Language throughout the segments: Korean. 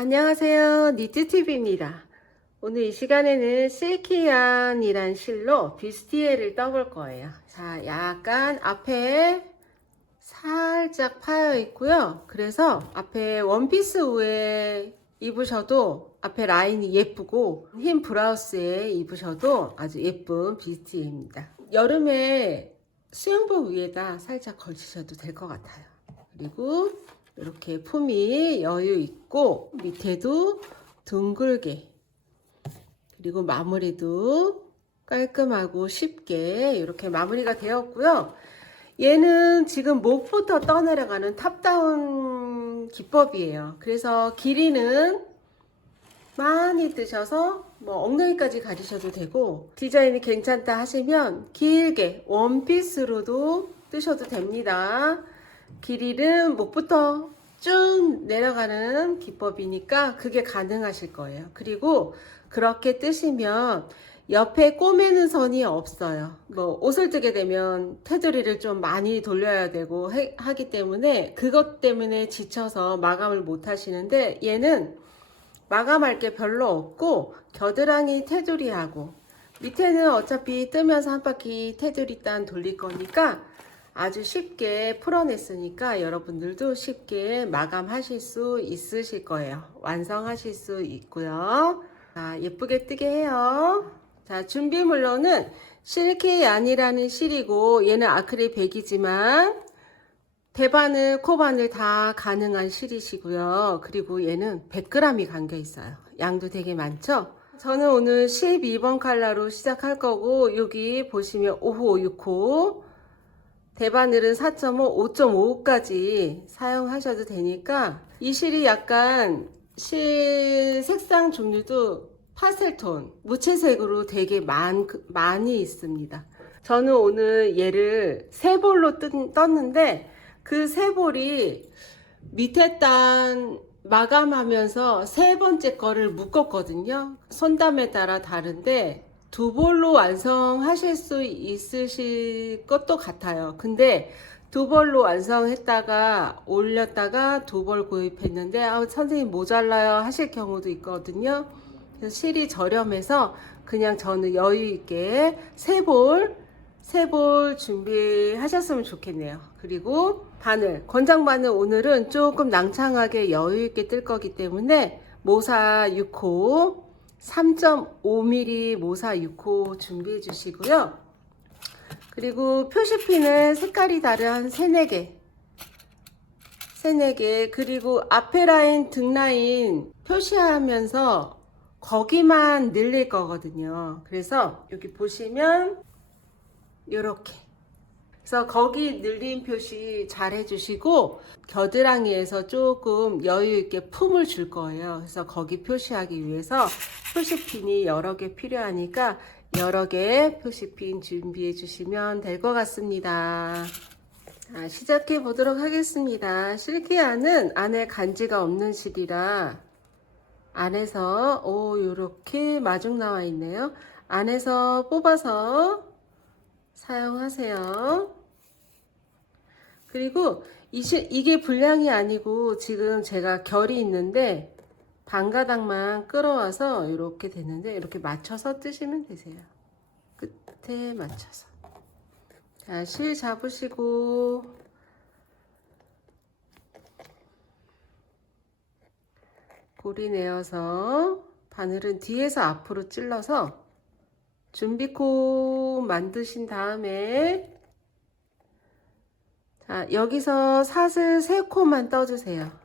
안녕하세요. 니트TV입니다. 오늘 이 시간에는 실키안이란 실로 뷰스티에를 떠볼 거예요. 자, 약간 앞에 살짝 파여 있고요. 그래서 앞에 원피스 위에 입으셔도 앞에 라인이 예쁘고 흰 브라우스에 입으셔도 아주 예쁜 뷰스티에입니다. 여름에 수영복 위에다 살짝 걸치셔도 될 것 같아요. 그리고 이렇게 품이 여유 있고 밑에도 둥글게, 그리고 마무리도 깔끔하고 쉽게 이렇게 마무리가 되었고요. 얘는 지금 목부터 떠내려가는 탑다운 기법이에요. 그래서 길이는 많이 뜨셔서 뭐 엉덩이까지 가리셔도 되고, 디자인이 괜찮다 하시면 길게 원피스로도 뜨셔도 됩니다. 길이는 목부터 쭉 내려가는 기법이니까 그게 가능하실 거예요. 그리고 그렇게 뜨시면 옆에 꼬매는 선이 없어요. 뭐 옷을 뜨게 되면 테두리를 좀 많이 돌려야 되고 하기 때문에 그것 때문에 지쳐서 마감을 못 하시는데, 얘는 마감할 게 별로 없고 겨드랑이 테두리하고 밑에는 어차피 뜨면서 한 바퀴 테두리 단 돌릴 거니까 아주 쉽게 풀어냈으니까 여러분들도 쉽게 마감하실 수 있으실 거예요. 완성하실 수 있고요. 자, 예쁘게 뜨게 해요. 자, 준비물로는 실키안이라는 실이고, 얘는 아크릴 100이지만 대바늘, 코바늘 다 가능한 실이시고요. 그리고 얘는 100g이 감겨 있어요. 양도 되게 많죠? 저는 오늘 12번 컬러로 시작할 거고, 여기 보시면 5호, 6호, 대바늘은 4.5, 5.5까지 사용하셔도 되니까, 이 실이 약간 실 색상 종류도 파스텔톤, 무채색으로 되게 많이 있습니다. 저는 오늘 얘를 세 볼로 떴는데, 그 세 볼이 밑에 단 마감하면서 세 번째 거를 묶었거든요. 손담에 따라 다른데 두 볼로 완성하실 수 있으실 것도 같아요. 근데 두 벌로 완성했다가 올렸다가 두 벌 구입했는데 선생님 모자라요 하실 경우도 있거든요. 그래서 실이 저렴해서 그냥 저는 여유 있게 세 볼 준비하셨으면 좋겠네요. 그리고 바늘, 권장 바늘 오늘은 조금 낭창하게 여유 있게 뜰 거기 때문에 모사 6호 3.5mm 모사 6호 준비해 주시고요. 그리고 표시핀은 색깔이 다른 한 3, 4개, 그리고 앞에 라인, 등 라인 표시하면서 거기만 늘릴 거거든요. 그래서 여기 보시면 이렇게, 그래서 거기 늘림 표시 잘 해주시고, 겨드랑이에서 조금 여유 있게 품을 줄 거예요. 그래서 거기 표시하기 위해서 표시핀이 여러 개 필요하니까 여러 개 표시핀 준비해 주시면 될 것 같습니다. 자, 시작해 보도록 하겠습니다. 실키안은 안에 간지가 없는 실이라 안에서 요렇게 마중 나와 있네요. 안에서 뽑아서 사용하세요. 그리고 이게 분량이 아니고 지금 제가 결이 있는데 반가닥만 끌어와서 이렇게 되는데, 이렇게 맞춰서 뜨시면 되세요. 끝에 맞춰서. 자, 실 잡으시고 고리 내어서 바늘은 뒤에서 앞으로 찔러서 준비코 만드신 다음에, 자, 여기서 사슬 3코만 떠주세요.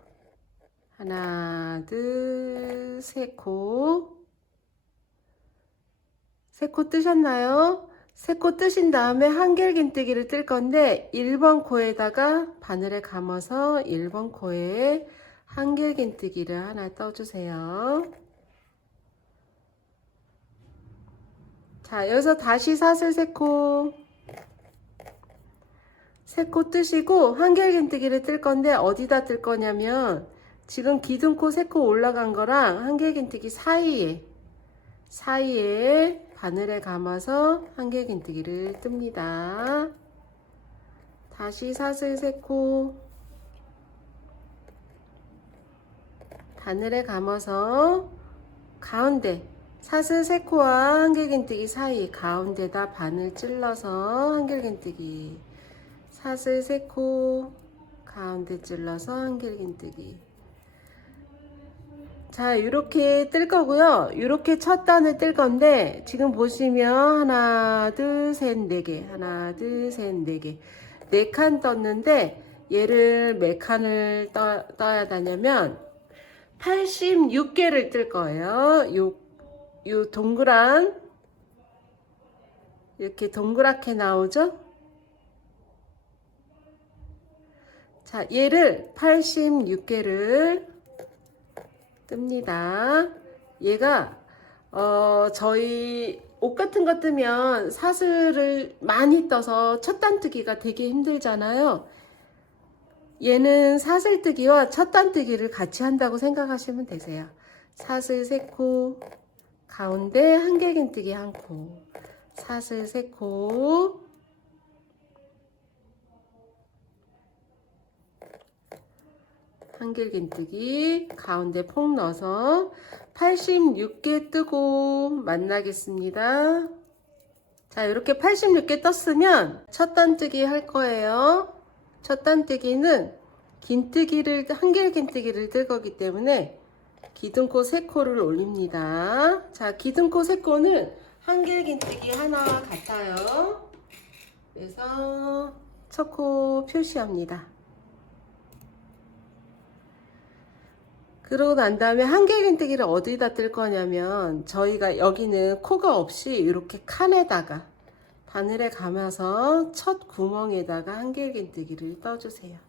하나, 둘, 3코. 3코 뜨셨나요? 3코 뜨신 다음에 한길긴뜨기를 뜰 건데 1번 코에다가 바늘에 감아서 1번 코에 한길긴뜨기를 하나 떠주세요. 자, 여기서 다시 사슬 3코. 3코 뜨시고 한길긴뜨기를 뜰 건데 어디다 뜰 거냐면, 지금 기둥코 3코 올라간 거랑 한길긴뜨기 사이에 바늘에 감아서 한길긴뜨기를 뜹니다. 다시 사슬 3코, 바늘에 감아서 가운데 사슬 3코와 한길긴뜨기 사이 가운데다 바늘 찔러서 한길긴뜨기, 사슬 3코 가운데 찔러서 한길긴뜨기. 자, 이렇게 뜰 거고요. 이렇게 첫 단을 뜰 건데 지금 보시면 하나 둘 셋 네 개, 하나 둘 셋 네 개, 4칸 떴는데 얘를 몇 칸을 떠야 되냐면 86개를 뜰 거예요. 요 동그란, 이렇게 동그랗게 나오죠? 자, 얘를 86개를 뜹니다. 얘가 저희 옷 같은 거 뜨면 사슬을 많이 떠서 첫 단뜨기가 되게 힘들잖아요. 얘는 사슬 뜨기와 첫 단뜨기를 같이 한다고 생각하시면 되세요. 사슬 3코, 가운데 한길긴뜨기 1코, 사슬 3코, 한길긴뜨기 가운데 폭 넣어서 86개 뜨고 만나겠습니다. 자, 이렇게 86개 떴으면 첫 단뜨기 할 거예요. 첫 단뜨기는 긴뜨기를, 한길긴뜨기를 뜰 거기 때문에 기둥코 3코를 올립니다. 자, 기둥코 3코는 한길긴뜨기 하나 같아요. 그래서 첫 코 표시합니다. 그러고 난 다음에 한길긴뜨기를 어디다 뜰 거냐면 저희가 여기는 코가 없이 이렇게 칸에다가 바늘에 감아서 첫 구멍에다가 한길긴뜨기를 떠주세요.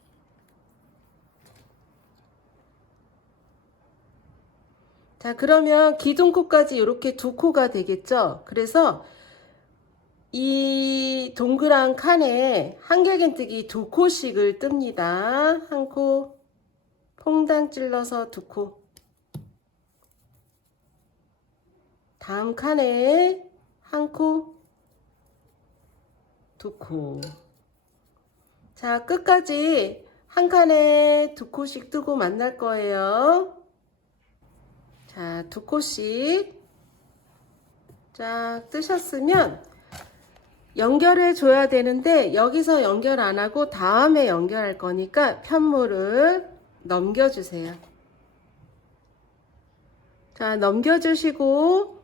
자, 그러면 기둥코까지 이렇게 2코가 되겠죠? 그래서 이 동그란 칸에 한길긴뜨기 2코씩을 뜹니다. 1코, 퐁당 찔러서 2코. 다음 칸에 1코, 2코. 자, 끝까지 한 칸에 2코씩 뜨고 만날 거예요. 자, 2코씩 쫙 뜨셨으면 연결해 줘야 되는데 여기서 연결 안 하고 다음에 연결할 거니까 편물을 넘겨주세요. 자, 넘겨주시고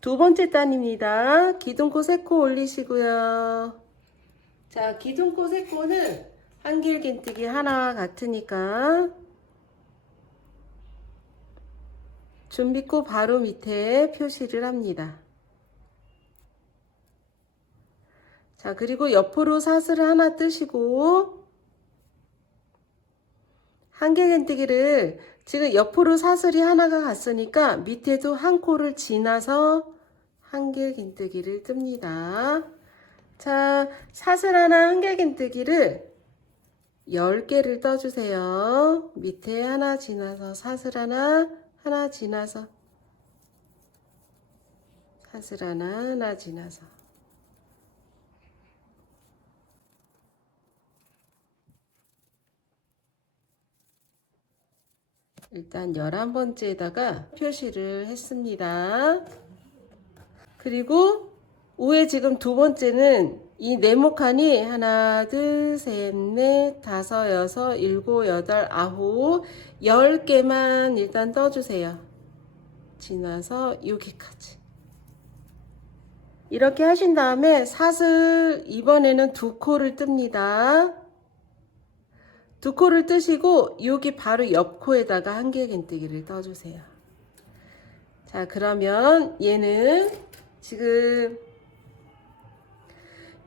두 번째 단입니다. 기둥코 3코 올리시고요. 자, 기둥코 3코는 한길긴뜨기 하나 같으니까 준비코 바로 밑에 표시를 합니다. 자, 그리고 옆으로 사슬을 하나 뜨시고 한길긴뜨기를 지금 옆으로 사슬이 하나가 갔으니까 밑에도 1코를 지나서 한길긴뜨기를 뜹니다. 자, 사슬 하나 한길긴뜨기를 10개를 떠주세요. 밑에 하나 지나서 사슬 하나 지나서 사슬 하나 지나서 일단 11번째에다가 표시를 했습니다. 그리고 위에 지금 두 번째는 이 네모칸이 하나, 둘, 셋, 넷, 다섯, 여섯, 일곱, 여덟, 아홉, 10개만 일단 떠주세요. 지나서 여기까지. 이렇게 하신 다음에 사슬 이번에는 2코를 뜹니다. 2코를 뜨시고 여기 바로 옆 코에다가 한길긴뜨기를 떠주세요. 자, 그러면 얘는 지금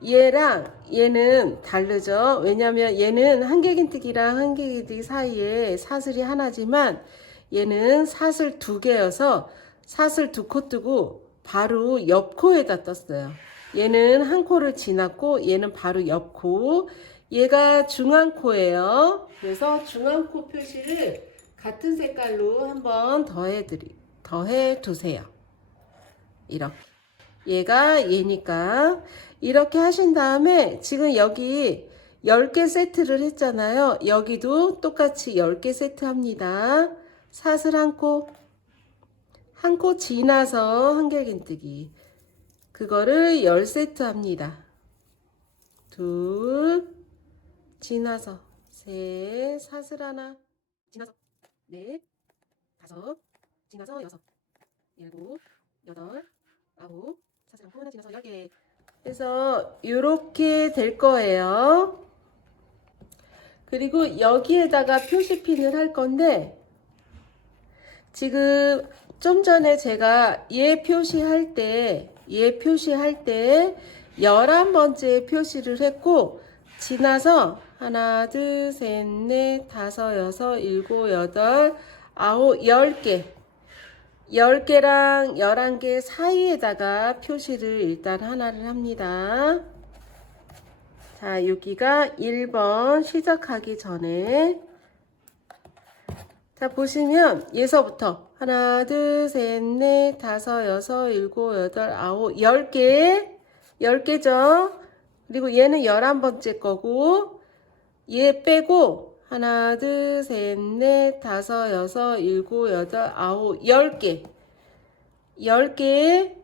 얘랑 얘는 다르죠. 왜냐면 얘는 한길긴뜨기랑 한길긴뜨기 사이에 사슬이 하나지만 얘는 사슬 2개여서 사슬 2코 뜨고 바로 옆 코에다 떴어요. 얘는 1코를 지났고 얘는 바로 옆 코. 얘가 중앙코예요. 그래서 중앙코 표시를 같은 색깔로 한번 더해 두세요. 이렇게. 얘가 얘니까 이렇게 하신 다음에 지금 여기 10개 세트를 했잖아요. 여기도 똑같이 10개 세트 합니다. 사슬 한 코 지나서 한길긴뜨기. 그거를 10세트 합니다. 둘, 지나서 셋, 사슬 하나, 지나서 넷, 다섯, 지나서 여섯, 일곱, 여덟, 아홉, 사슬 한 코 하나 지나서 10개. 그래서 이렇게 될 거예요. 그리고 여기에다가 표시핀을 할 건데, 지금 좀 전에 제가 얘 표시할 때 11번째 표시를 했고, 지나서 하나, 둘, 셋, 넷, 다섯, 여섯, 일곱, 여덟, 아홉, 10개. 10개랑 11개 사이에다가 표시를 일단 하나를 합니다. 자, 여기가 1번 시작하기 전에. 자, 보시면 얘서부터 하나, 둘, 셋, 넷, 다섯, 여섯, 일곱, 여덟, 아홉, 10개. 10개죠. 그리고 얘는 11번째 거고, 얘 빼고 하나, 둘, 셋, 넷, 다섯, 여섯, 일곱, 여덟, 아홉, 10개. 10개.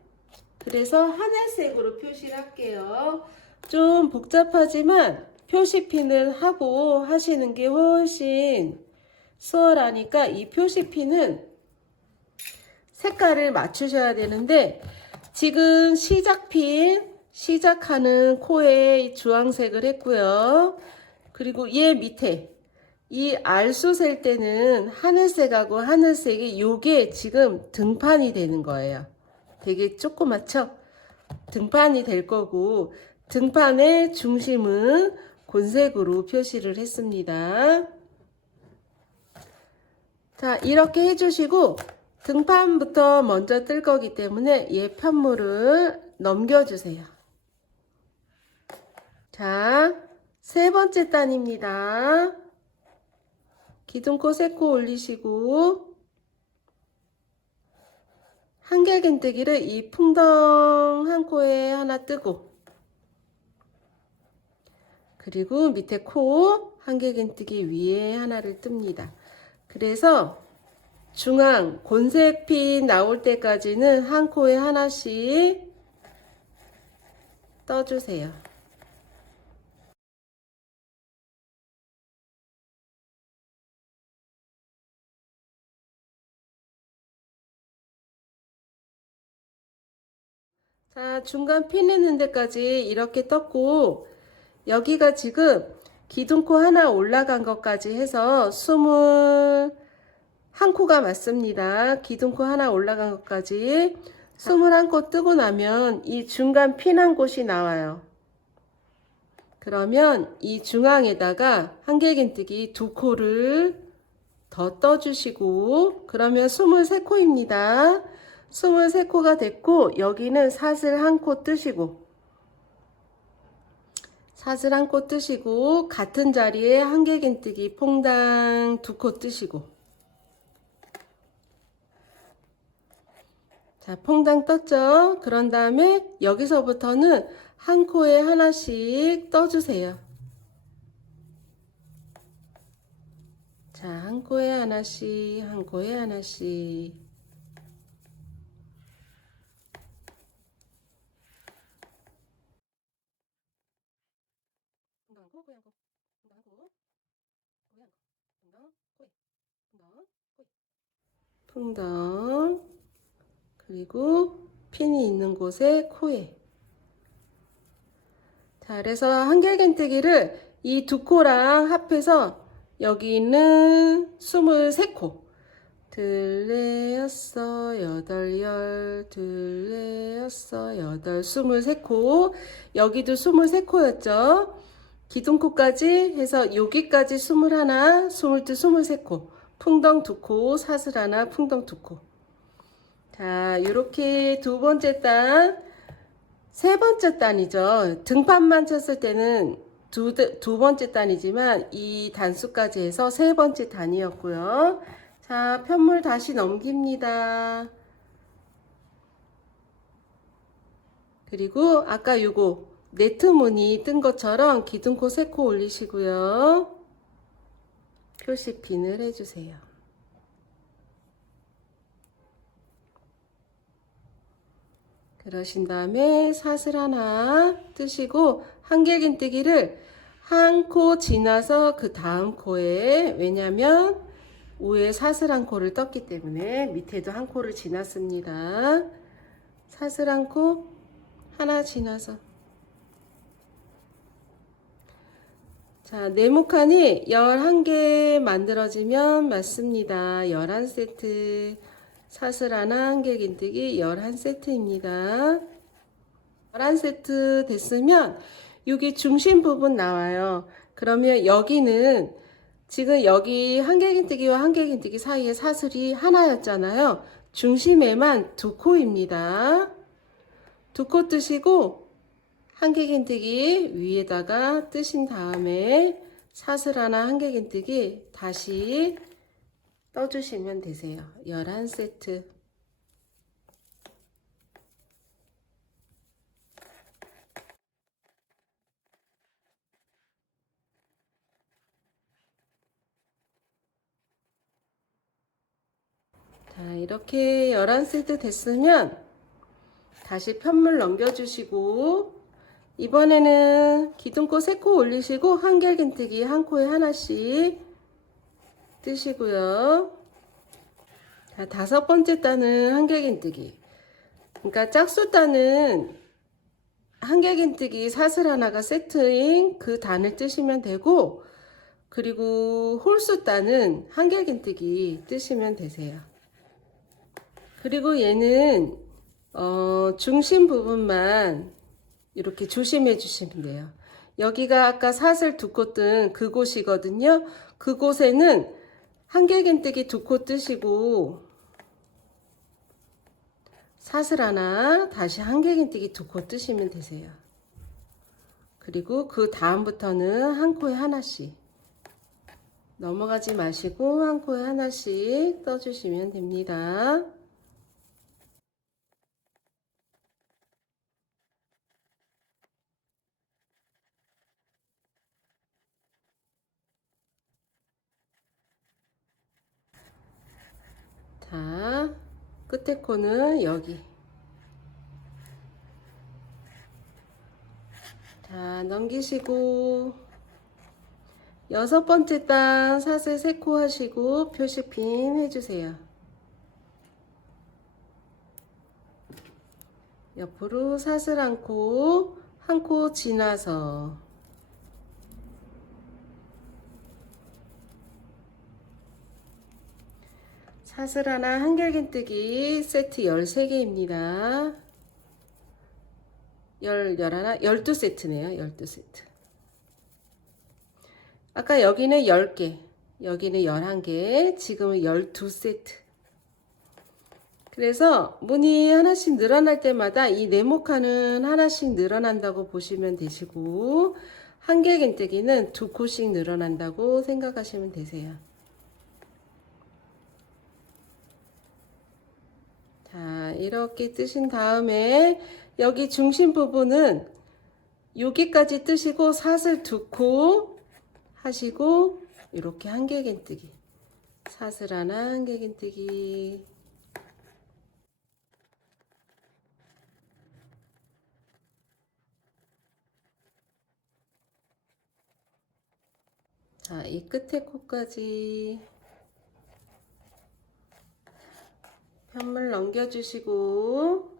그래서 하늘색으로 표시를 할게요. 좀 복잡하지만 표시핀을 하고 하시는 게 훨씬 수월하니까 이 표시핀은 색깔을 맞추셔야 되는데, 지금 시작하는 코에 주황색을 했고요. 그리고 얘 밑에 이 알수 셀 때는 하늘색하고 하늘색이 요게 지금 등판이 되는 거예요. 되게 조그맣죠? 등판이 될 거고, 등판의 중심은 곤색으로 표시를 했습니다. 자, 이렇게 해주시고 등판부터 먼저 뜰 거기 때문에 얘 편물을 넘겨주세요. 자, 세 번째 단입니다. 기둥코 3코 올리시고 한길긴뜨기를 이 풍덩한 코에 하나 뜨고, 그리고 밑에 코 한길긴뜨기 위에 하나를 뜹니다. 그래서 중앙 곤색핀 나올 때까지는 한 코에 하나씩 떠주세요. 자, 중간 핀 있는 데까지 이렇게 떴고, 여기가 지금 기둥코 하나 올라간 것까지 해서 21코가 맞습니다. 기둥코 하나 올라간 것까지 21코 뜨고 나면 이 중간 핀 한 곳이 나와요. 그러면 이 중앙에다가 한길긴뜨기 2코를 더 떠주시고, 그러면 23코입니다. 23코가 됐고, 여기는 사슬 한 코 뜨시고, 사슬 한 코 뜨시고, 같은 자리에 한길긴뜨기 퐁당 2코 뜨시고, 자, 퐁당 떴죠? 그런 다음에 여기서부터는 한 코에 하나씩 떠주세요. 자, 한 코에 하나씩, 한 코에 하나씩. 풍덩, 그리고 핀이 있는 곳에 코에. 자, 그래서 한길긴뜨기를 이 2코랑 합해서 여기 있는 23코, 둘레, 여섯, 여덟, 열, 둘레, 여섯, 여덟, 23코. 여기도 23코였죠. 기둥코까지 해서 여기까지 21, 22, 23코. 풍덩 2코, 사슬 하나, 풍덩 2코. 자, 이렇게 두 번째 단, 세 번째 단이죠. 등판만 쳤을 때는 두 번째 단이지만 이 단수까지 해서 세 번째 단이었고요. 자, 편물 다시 넘깁니다. 그리고 아까 요거 네트 무늬 뜬 것처럼 기둥코 3코 올리시고요. 표시핀을 해주세요. 그러신 다음에 사슬 하나 뜨시고 한길긴뜨기를 한 코 지나서 그 다음 코에, 왜냐면 위에 사슬 한 코를 떴기 때문에 밑에도 한 코를 지났습니다. 사슬 한 코 하나 지나서, 자, 네모칸이 11개 만들어지면 맞습니다. 11세트. 사슬 하나, 한길긴뜨기 11세트입니다. 11세트 됐으면 여기 중심 부분 나와요. 그러면 여기는 지금 여기 한길긴뜨기와 한길긴뜨기 사이에 사슬이 하나였잖아요. 중심에만 2코입니다. 2코 뜨시고 한길긴뜨기 위에다가 뜨신 다음에 사슬 하나, 한길긴뜨기 다시 떠주시면 되세요. 11세트. 자, 이렇게 11세트 됐으면 다시 편물 넘겨주시고, 이번에는 기둥코 3코 올리시고 한길긴뜨기 한 코에 하나씩 뜨시고요. 자, 5번째 단은 한길긴뜨기. 그러니까 짝수 단은 한길긴뜨기 사슬 하나가 세트인 그 단을 뜨시면 되고, 그리고 홀수 단은 한길긴뜨기 뜨시면 되세요. 그리고 얘는 중심 부분만 이렇게 조심해 주시면 돼요. 여기가 아까 사슬 2코 뜬 그곳이거든요. 그곳에는 한길긴뜨기 2코 뜨시고 사슬 하나, 다시 한길긴뜨기 2코 뜨시면 되세요. 그리고 그 다음부터는 한 코에 하나씩, 넘어가지 마시고 한 코에 하나씩 떠주시면 됩니다. 자, 끝에 코는 여기. 자, 넘기시고 6번째 단 사슬 3코 하시고 표시핀 해주세요. 옆으로 사슬 한 코 지나서 사슬 하나, 한길긴뜨기 세트 13개입니다. 12세트네요. 12세트. 아까 여기는 10개, 여기는 11개, 지금은 12세트. 그래서 무늬 하나씩 늘어날 때마다 이 네모칸은 하나씩 늘어난다고 보시면 되시고, 한길긴뜨기는 2코씩 늘어난다고 생각하시면 되세요. 자, 이렇게 뜨신 다음에 여기 중심 부분은 여기까지 뜨시고 사슬 2코 하시고 이렇게 한길긴뜨기, 사슬 하나, 한길긴뜨기. 자, 이 끝에 코까지 편물 넘겨주시고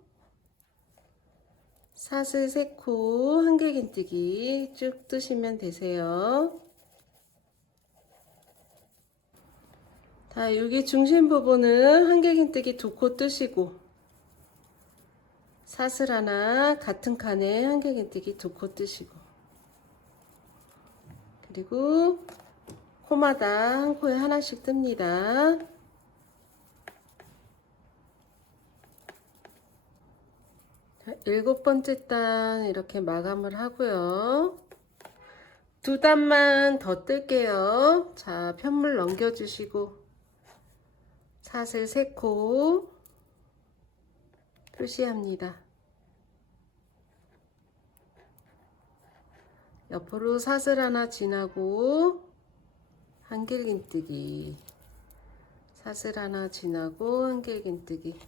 사슬 3코, 한길긴뜨기 쭉 뜨시면 되세요. 자, 여기 중심 부분은 한길긴뜨기 2코 뜨시고 사슬 하나, 같은 칸에 한길긴뜨기 2코 뜨시고, 그리고 코마다 한 코에 하나씩 뜹니다. 자, 7번째 단 이렇게 마감을 하고요. 2단만 더 뜰게요. 자, 편물 넘겨주시고 사슬 3코 표시합니다. 옆으로 사슬 하나 지나고 한길긴뜨기, 사슬 하나 지나고 한길긴뜨기.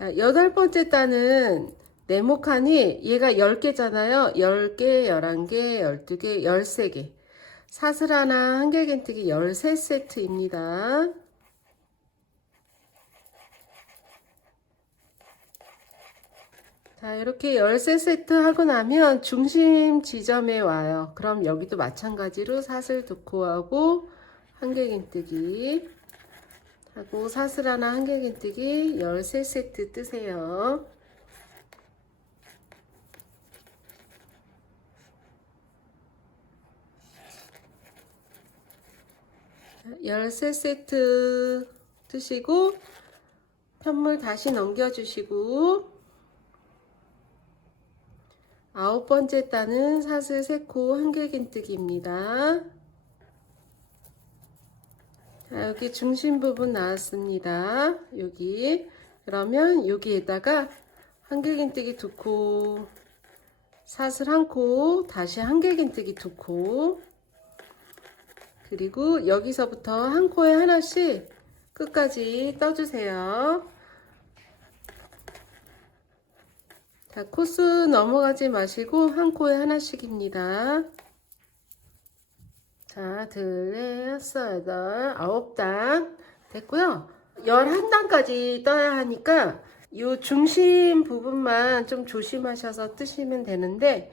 자, 8번째 단은 네모칸이 얘가 10개잖아요. 10개, 11개, 12개, 13개. 사슬 하나, 한길긴뜨기 13세트입니다. 자, 이렇게 13세트 하고 나면 중심 지점에 와요. 그럼 여기도 마찬가지로 사슬 2코하고 한길긴뜨기 하고 사슬 하나, 한길긴뜨기 13세트 뜨세요. 13세트 뜨시고 편물 다시 넘겨주시고 9번째 단은 사슬 3코 한길긴뜨기입니다. 자, 여기 중심 부분 나왔습니다. 여기 그러면 여기에다가 한길긴뜨기 2코, 사슬 1코, 다시 한길긴뜨기 2코, 그리고 여기서부터 한 코에 하나씩 끝까지 떠주세요. 자, 코스 넘어가지 마시고 한 코에 하나씩입니다. 자, 둘, 넷, 여섯, 여덟, 9단 됐고요. 11단까지 떠야 하니까 이 중심 부분만 좀 조심하셔서 뜨시면 되는데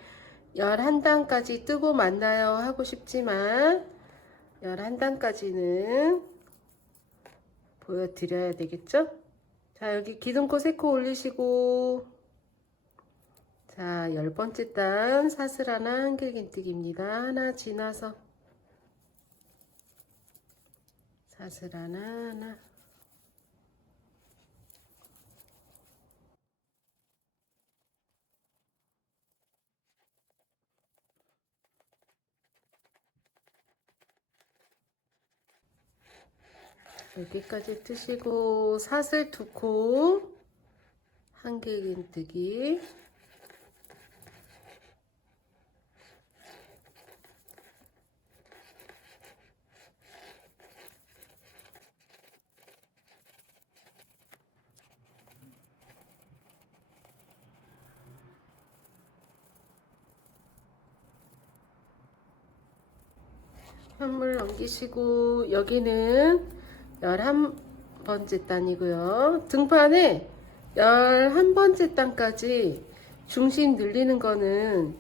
11단까지 뜨고 만나요 하고 싶지만 11단까지는 보여드려야 되겠죠? 자, 여기 기둥코 3코 올리시고 자, 10번째 단 사슬 하나, 한길긴뜨기입니다. 하나 지나서 사슬 하나 여기까지 뜨시고 사슬 2코 한길긴뜨기 한물 넘기시고 여기는 11번째 단이고요. 등판에 11번째 단까지 중심 늘리는 거는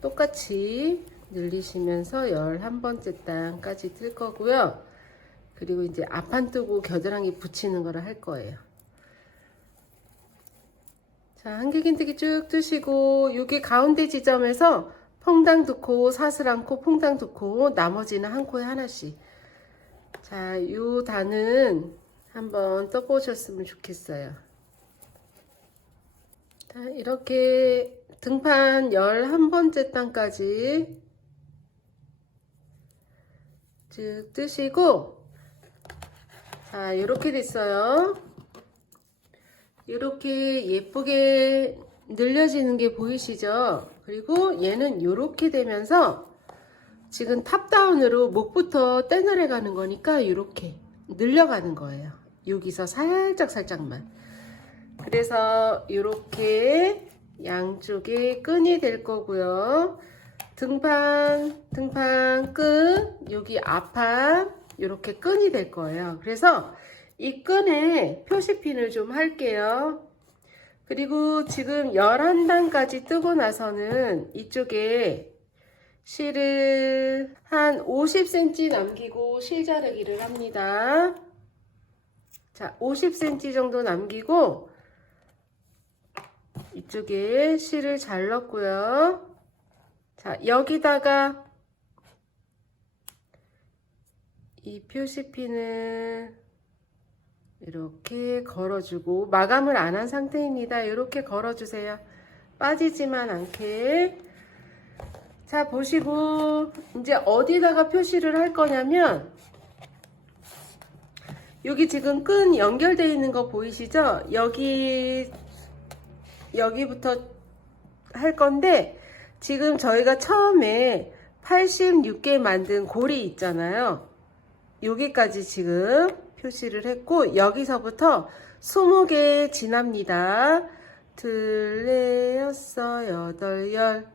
똑같이 늘리시면서 11번째 단까지 뜰 거고요. 그리고 이제 앞판 뜨고 겨드랑이 붙이는 거를 할 거예요. 자, 한길긴뜨기 쭉 뜨시고 여기 가운데 지점에서 퐁당 2코, 사슬 1코, 퐁당 2코, 나머지는 한 코에 하나씩. 자, 요 단은 한번 떠보셨으면 좋겠어요. 자, 이렇게 등판 11번째 단까지 쭉 뜨시고 자, 이렇게 됐어요. 이렇게 예쁘게 늘려지는 게 보이시죠? 그리고 얘는 이렇게 되면서 지금 탑다운으로 목부터 떼내려 가는 거니까 이렇게 늘려가는 거예요. 여기서 살짝만. 그래서 이렇게 양쪽에 끈이 될 거고요. 등판 끈, 여기 앞판 이렇게 끈이 될 거예요. 그래서 이 끈에 표시핀을 좀 할게요. 그리고 지금 11단까지 뜨고 나서는 이쪽에 실을 한 50cm 남기고 실 자르기를 합니다. 자, 50cm 정도 남기고 이쪽에 실을 잘랐고요. 자, 여기다가 이 표시핀을 이렇게 걸어주고 마감을 안 한 상태입니다. 이렇게 걸어주세요. 빠지지만 않게. 자, 보시고 이제 어디다가 표시를 할 거냐면 여기 지금 끈 연결되어 있는 거 보이시죠? 여기부터 할 건데 지금 저희가 처음에 86개 만든 고리 있잖아요. 여기까지 지금 표시를 했고 여기서부터 20개 지납니다. 둘레 여섯 여덟 열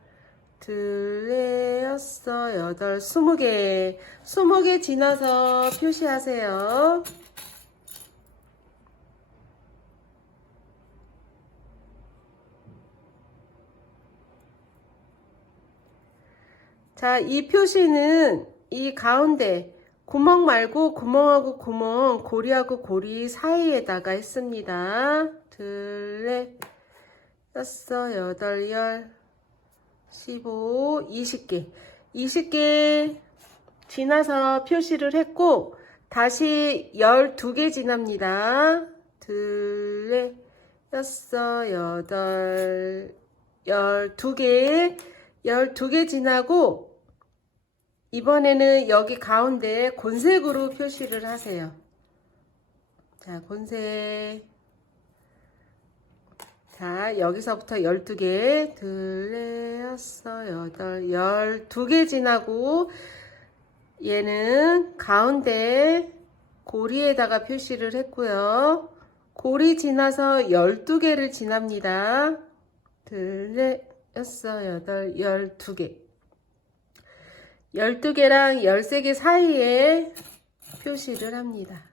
둘레 여섯 여덟 20개 20개 지나서 표시하세요. 자, 이 표시는 이 가운데 구멍 말고 구멍하고 구멍, 고리하고 고리 사이에다가 했습니다. 둘레 여섯 여덟 열 15, 20개 20개 지나서 표시를 했고 다시 12개 지납니다. 둘레 여섯 여덟 12개 지나고 이번에는 여기 가운데 곤색으로 표시를 하세요. 자, 곤색. 자, 여기서부터 12개, 둘레, 여섯, 여덟, 12개 지나고 얘는 가운데 고리에다가 표시를 했고요. 고리 지나서 12개를 지납니다. 둘레, 여섯, 여덟, 12개. 12개랑 13개 사이에 표시를 합니다.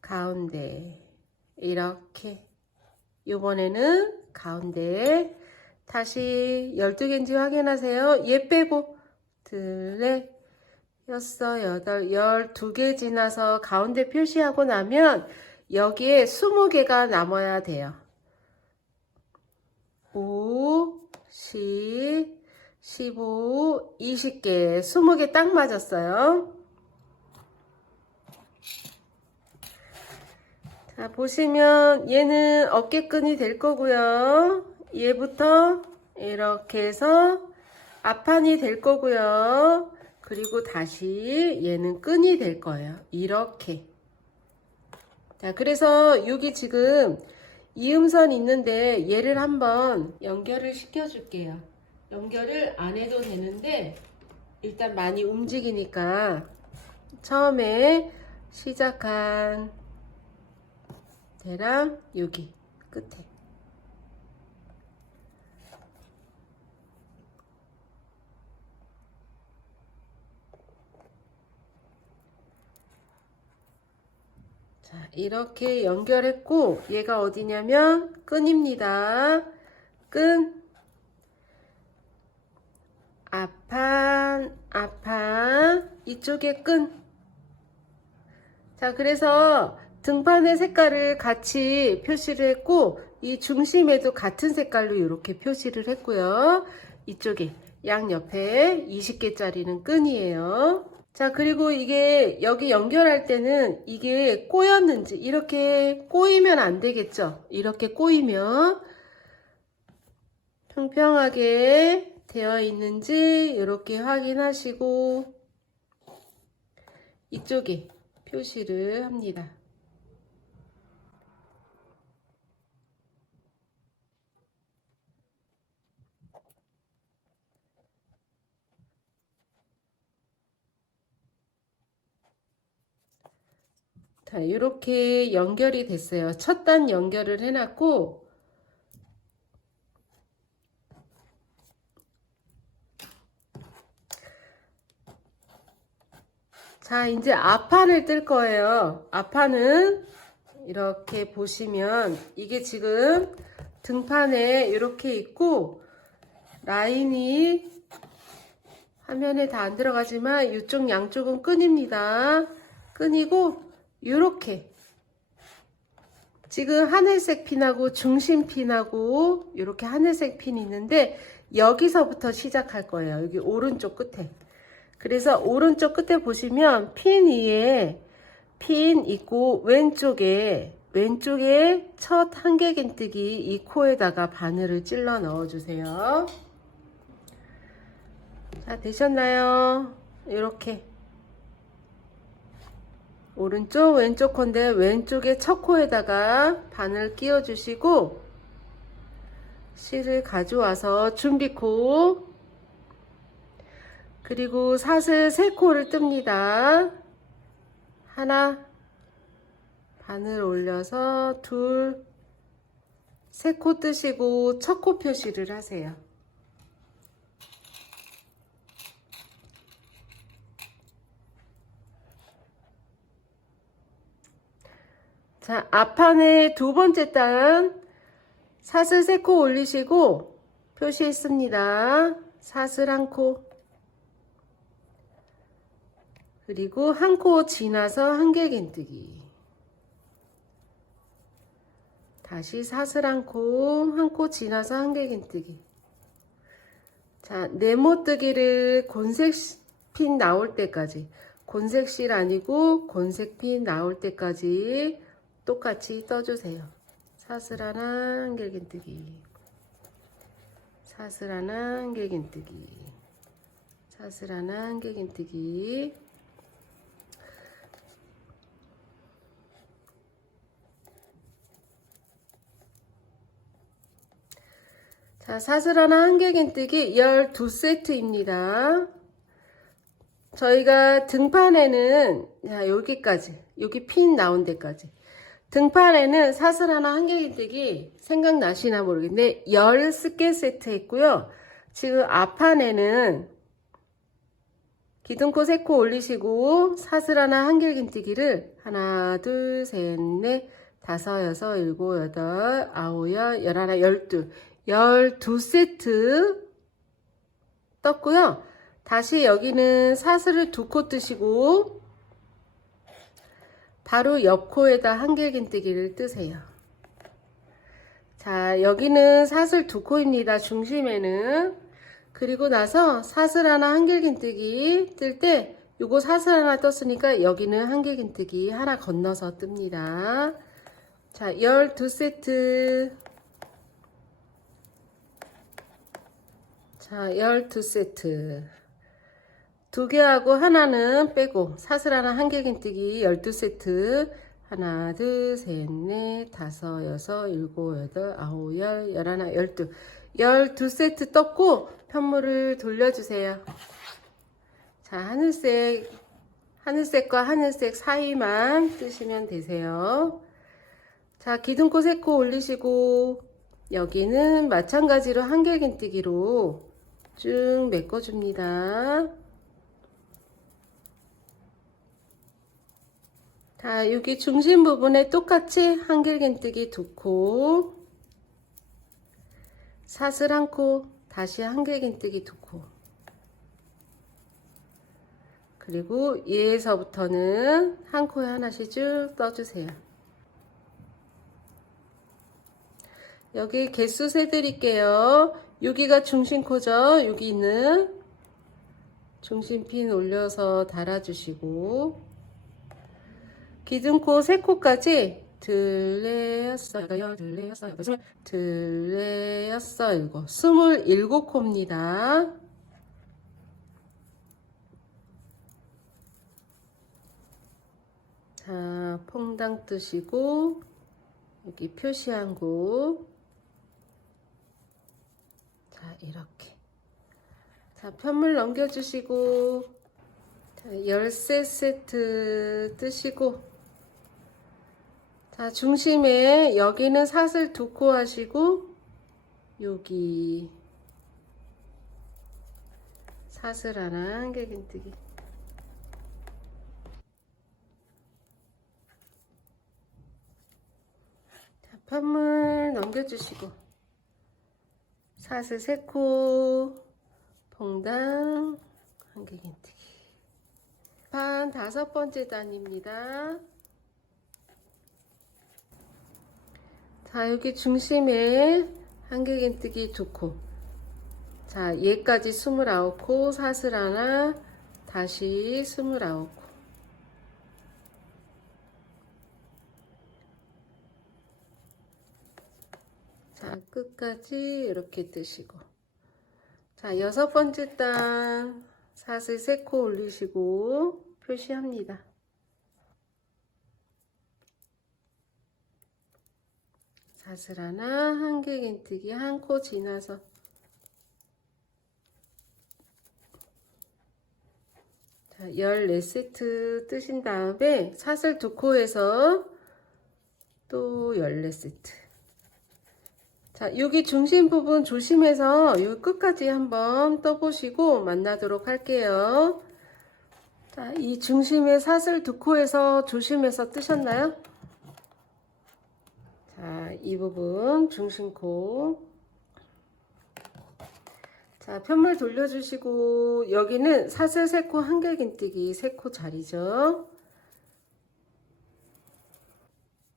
가운데 이렇게 이번에는 가운데 다시 12개인지 확인하세요. 얘 빼고 둘레 여섯 여덟 12개 지나서 가운데 표시하고 나면 여기에 20개가 남아야 돼요. 5, 10, 15, 20개 20개 딱 맞았어요. 자, 보시면 얘는 어깨끈이 될 거고요. 얘부터 이렇게 해서 앞판이 될 거고요. 그리고 다시 얘는 끈이 될 거예요. 이렇게. 자, 그래서 여기 지금 이음선 있는데 얘를 한번 연결을 시켜 줄게요. 연결을 안 해도 되는데 일단 많이 움직이니까 처음에 시작한 얘랑 여기 끝에 자, 이렇게 연결했고 얘가 어디냐면 끈입니다. 끈 앞판 이쪽에 끈. 자, 그래서 등판의 색깔을 같이 표시를 했고 이 중심에도 같은 색깔로 이렇게 표시를 했고요. 이쪽에 양옆에 20개짜리는 끈이에요. 자, 그리고 이게 여기 연결할 때는 이게 꼬였는지 이렇게 꼬이면 안 되겠죠. 이렇게 꼬이면 평평하게 되어 있는지 이렇게 확인하시고 이쪽에 표시를 합니다. 자, 이렇게 연결이 됐어요. 첫 단 연결을 해놨고 자, 이제 앞판을 뜰 거예요. 앞판은 이렇게 보시면 이게 지금 등판에 이렇게 있고 라인이 화면에 다 안 들어가지만 이쪽 양쪽은 끈입니다. 끈이고 이렇게 지금 하늘색 핀하고 중심 핀하고 이렇게 하늘색 핀이 있는데 여기서부터 시작할 거예요. 여기 오른쪽 끝에. 그래서 오른쪽 끝에 보시면 핀 위에 핀 있고 왼쪽에 첫 한길긴뜨기 이 코에다가 바늘을 찔러 넣어 주세요. 자, 되셨나요? 이렇게 오른쪽 왼쪽 건데 왼쪽에 첫 코에다가 바늘 끼워 주시고 실을 가져와서 준비코 그리고 사슬 3코를 뜹니다. 하나 바늘 올려서 둘, 세 코 뜨시고 첫 코 표시를 하세요. 자, 앞판에 두 번째 단 사슬 3코 올리시고 표시했습니다. 사슬 1코, 그리고 1코 지나서 한길긴뜨기, 다시 사슬 1코, 1코 지나서 한길긴뜨기. 자, 네모뜨기를 곤색 핀 나올 때까지, 곤색 실 아니고 곤색 핀 나올 때까지 똑같이 떠주세요. 사슬 하나, 한길긴뜨기, 사슬 하나, 한길긴뜨기, 사슬 하나, 한길긴뜨기. 자, 사슬 하나, 한길긴뜨기 12세트입니다. 저희가 등판에는, 자, 여기까지, 여기 핀 나온 데까지. 등판에는 사슬 하나, 한길긴뜨기 생각나시나 모르겠는데 10개 세트 했고요. 지금 앞판에는 기둥코 3코 올리시고 사슬 하나, 한길긴뜨기를 하나, 둘, 셋, 넷, 다섯, 여섯, 일곱, 여덟, 아홉, 열, 열하나, 12세트 떴고요. 다시 여기는 사슬을 2코 뜨시고 바로 옆 코에다 한길긴뜨기를 뜨세요. 자, 여기는 사슬 2코입니다. 중심에는. 그리고 나서 사슬 하나, 한길긴뜨기 뜰 때 요거 사슬 하나 떴으니까 여기는 한길긴뜨기 하나 건너서 뜹니다. 자, 12세트. 자, 12세트. 2개 하고 하나는 빼고 사슬 하나, 한길긴뜨기 12세트. 하나, 둘, 셋, 넷, 다섯, 여섯, 일곱, 여덟, 아홉, 열, 열하나, 12세트 떴고 편물을 돌려주세요. 자, 하늘색과 하늘색 사이만 뜨시면 되세요. 자, 기둥코 3코 올리시고 여기는 마찬가지로 한길긴뜨기로 쭉 메꿔줍니다. 자, 여기 중심 부분에 똑같이 한길긴뜨기 2코, 사슬 1코, 다시 한길긴뜨기 2코. 그리고 얘에서부터는 한 코에 하나씩 쭉 떠주세요. 여기 개수 세드릴게요. 여기가 중심코죠. 여기는 중심핀 올려서 달아주시고 기둥코 3코까지 들레였어요. 27코입니다. 자, 퐁당 뜨시고 여기 표시한 곳, 자, 이렇게. 자, 편물 넘겨주시고, 자, 13세트 뜨시고, 자, 중심에 여기는 사슬 2코 하시고, 여기 사슬 하나, 한길긴뜨기. 자, 편물 넘겨주시고, 사슬 3코, 퐁당, 한길긴뜨기. 반 5번째 단입니다. 자, 여기 중심에 한길긴뜨기 2코. 자, 얘까지 29코, 사슬 하나, 다시 29코. 자, 끝까지 이렇게 뜨시고. 자, 6번째 단 사슬 3코 올리시고 표시합니다. 사슬 하나, 한길긴뜨기 1코 지나서 자, 14세트 뜨신 다음에 사슬 2코에서 또 14세트. 자, 여기 중심 부분 조심해서 여기 끝까지 한번 떠보시고 만나도록 할게요. 자, 이 중심에 사슬 두 코에서 조심해서 뜨셨나요? 자, 이 부분 중심코. 자, 편물 돌려주시고 여기는 사슬 3코 한길긴뜨기 3코 자리죠.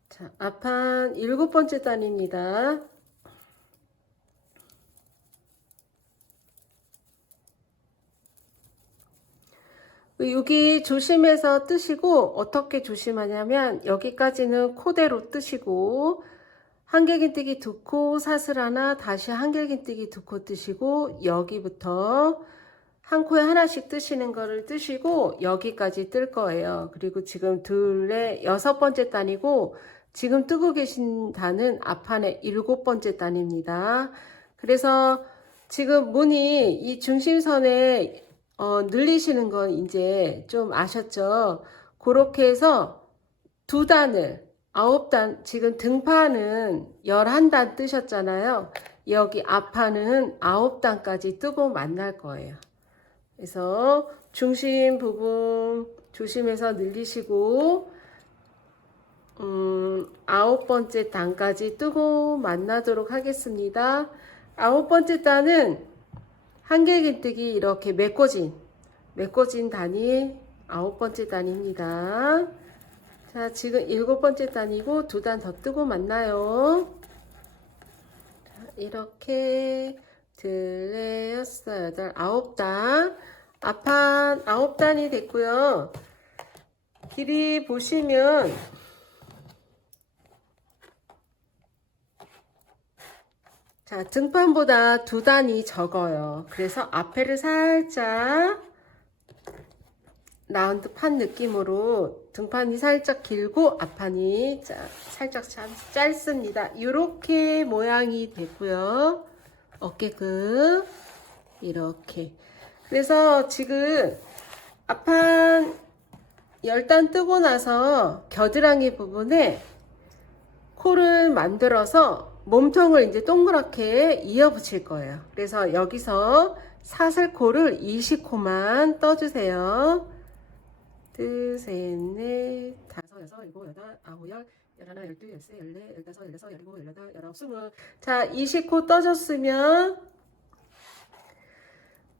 자, 앞판 7번째 단입니다. 여기 조심해서 뜨시고 어떻게 조심하냐면 여기까지는 코대로 뜨시고 한길긴뜨기 2코 사슬 하나 다시 한길긴뜨기 2코 뜨시고 여기부터 한 코에 하나씩 뜨시는 거를 뜨시고 여기까지 뜰 거예요. 그리고 지금 둘의 6번째 단이고 지금 뜨고 계신 단은 앞판의 7번째 단입니다. 그래서 지금 무늬 이 중심선에 늘리시는 건 이제 좀 아셨죠? 그렇게 해서 2단을 9단, 지금 등판은 11단 뜨셨잖아요. 여기 앞판은 9단까지 뜨고 만날 거예요. 그래서 중심 부분 조심해서 늘리시고 9번째 단까지 뜨고 만나도록 하겠습니다. 9번째 단은 한길긴뜨기 이렇게 메꿔진 단이 9번째 단입니다. 자, 지금 7번째 단이고 2단 더 뜨고 만나요. 자, 이렇게 둘, 여섯, 여덟, 9단. 앞판 9단이 됐고요. 길이 보시면 자, 등판보다 2단이 적어요. 그래서 앞에를 살짝 라운드 판 느낌으로 등판이 살짝 길고 앞판이 살짝 짧습니다. 이렇게 모양이 되고요. 어깨금 이렇게. 그래서 지금 앞판 10단 뜨고 나서 겨드랑이 부분에 코를 만들어서 몸통을 이제 동그랗게 이어 붙일 거예요. 그래서 여기서 사슬코를 20코만 떠주세요. 둘, 셋, 넷, 다섯, 여섯, 일곱, 여덟, 아홉, 열, 열하나, 열둘, 열세, 열네, 열다섯, 열여섯, 열일곱, 열여덟, 열아홉, 스물. 자, 20코 떠줬으면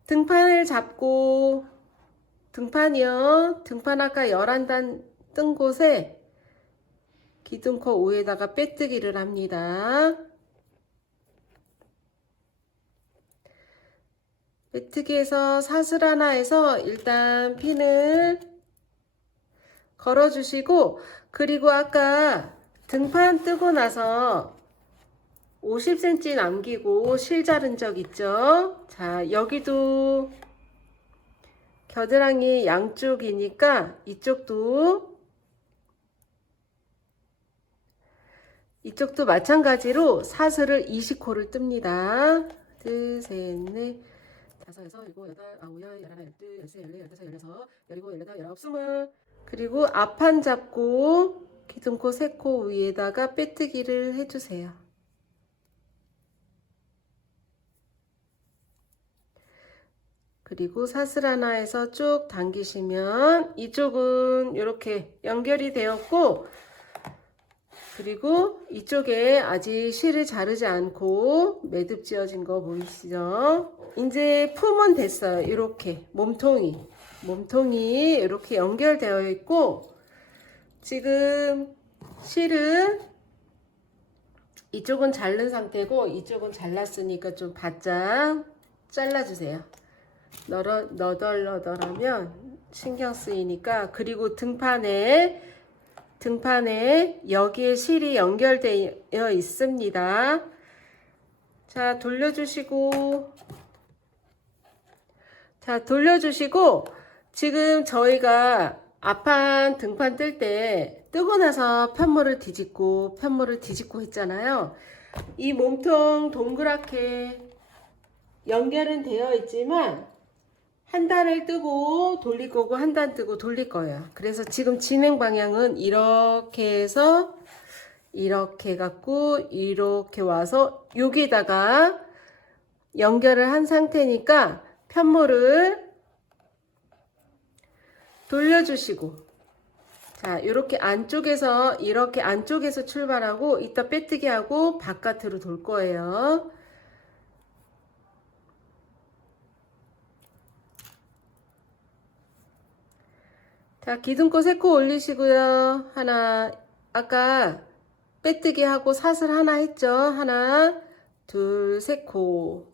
등판을 잡고 등판이요. 등판 아까 11단 뜬 곳에 기둥코 5에다가 빼뜨기를 합니다. 빼뜨기해서 사슬 하나에서 일단 핀을 걸어주시고, 그리고 아까 등판 뜨고 나서 50cm 남기고 실 자른 적 있죠? 자, 여기도 겨드랑이 양쪽이니까 이쪽도 마찬가지로 사슬을 20코를 뜹니다. 둘, 셋, 넷, 다섯, 여섯, 일곱, 여덟, 아홉, 열, 열하나, 열둘, 열세, 열네, 열다섯, 열여섯, 열일곱, 열여덟, 열아홉, 스물. 그리고 앞판 잡고 기둥코 3코 위에다가 빼뜨기를 해주세요. 그리고 사슬 하나에서 쭉 당기시면 이쪽은 이렇게 연결이 되었고, 그리고 이쪽에 아직 실을 자르지 않고 매듭 지어진 거 보이시죠? 이제 품은 됐어요. 이렇게 몸통이 이렇게 연결되어 있고, 지금 실은 이쪽은 자른 상태고 이쪽은 잘랐으니까 좀 바짝 잘라주세요. 너덜너덜하면 신경 쓰이니까. 그리고 등판에 여기에 실이 연결되어 있습니다. 자, 돌려주시고 지금 저희가 앞판 등판 뜰 때 뜨고 나서 편물을 뒤집고 했잖아요. 이 몸통 동그랗게 연결은 되어 있지만 한 단을 뜨고 돌릴 거고 한 단 뜨고 돌릴 거예요. 그래서 지금 진행 방향은 이렇게 해서 이렇게 해갖고 이렇게 와서 여기다가 연결을 한 상태니까 편모를 돌려주시고, 자, 이렇게 안쪽에서 출발하고 이따 빼뜨기 하고 바깥으로 돌 거예요. 자, 기둥코 3코 올리시고요. 하나, 아까 빼뜨기 하고 사슬 하나 했죠. 하나, 둘, 3코.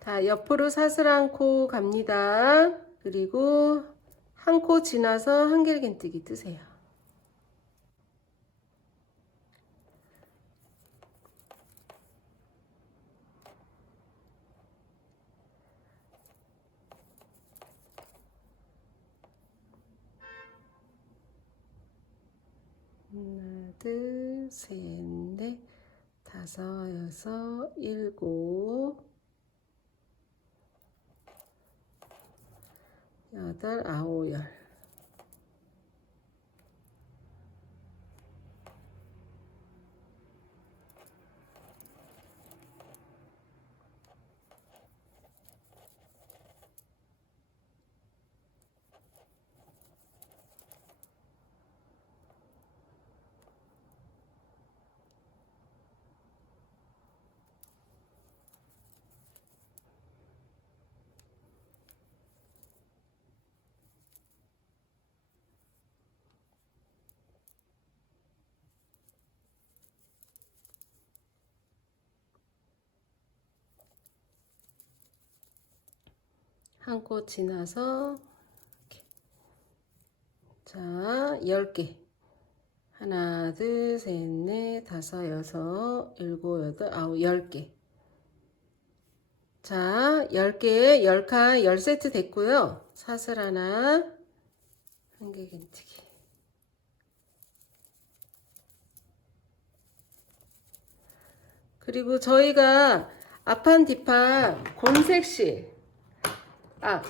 자, 옆으로 사슬 한 코 갑니다. 그리고 한 코 지나서 한길긴뜨기 뜨세요. 하나, 둘, 셋, 넷, 다섯, 여섯, 일곱, 여덟, 아홉, 열. 한 코 지나서 이렇게. 자, 10개. 하나, 둘, 셋, 넷, 다섯, 여섯, 일곱, 여덟, 아홉, 10개. 자, 10개, 10칸, 10세트 됐고요. 사슬 하나, 한길긴뜨기. 그리고 저희가 앞판 뒷판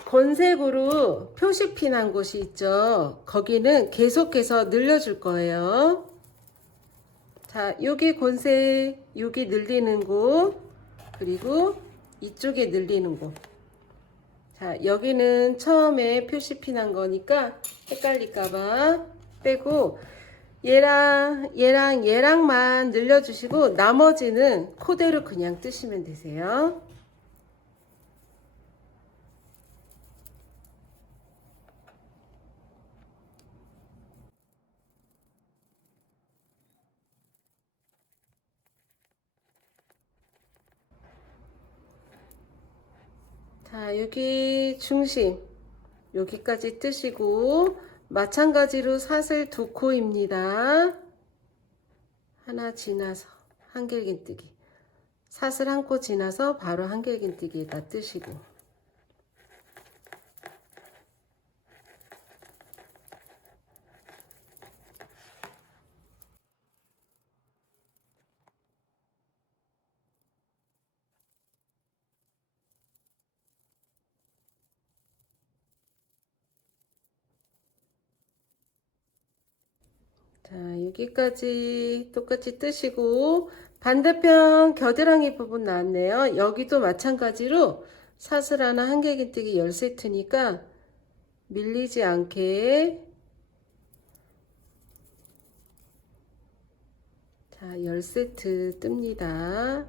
건색으로 표시피 난 곳이 있죠. 거기는 계속해서 늘려줄 거예요. 자, 여기 곤색, 여기 늘리는 곳, 그리고 이쪽에 늘리는 곳. 자, 여기는 처음에 표시피 난 거니까 헷갈릴까봐 빼고, 얘랑만 늘려주시고, 나머지는 코대로 그냥 뜨시면 되세요. 자, 여기 중심, 여기까지 뜨시고, 마찬가지로 사슬 2코입니다. 하나 지나서 한길긴뜨기. 사슬 한 코 지나서 바로 한길긴뜨기에다 뜨시고. 자, 여기까지 똑같이 뜨시고, 반대편 겨드랑이 부분 나왔네요. 여기도 마찬가지로 사슬 하나 한길긴뜨기 10세트니까 밀리지 않게, 자, 10세트 뜹니다.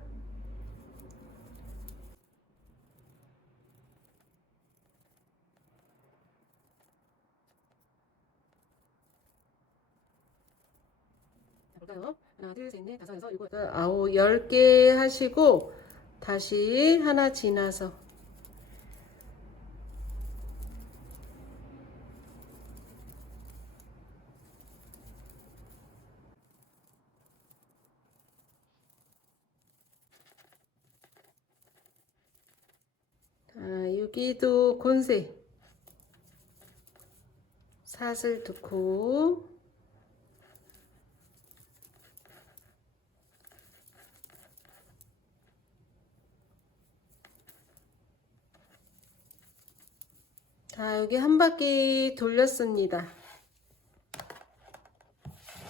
볼까요? 하나, 둘, 셋, 넷, 다섯, 여섯, 일곱, 여덟, 아홉, 10개 하시고 다시 하나 지나서 여기도 곤색 사슬 2코, 자, 여기 한 바퀴 돌렸습니다.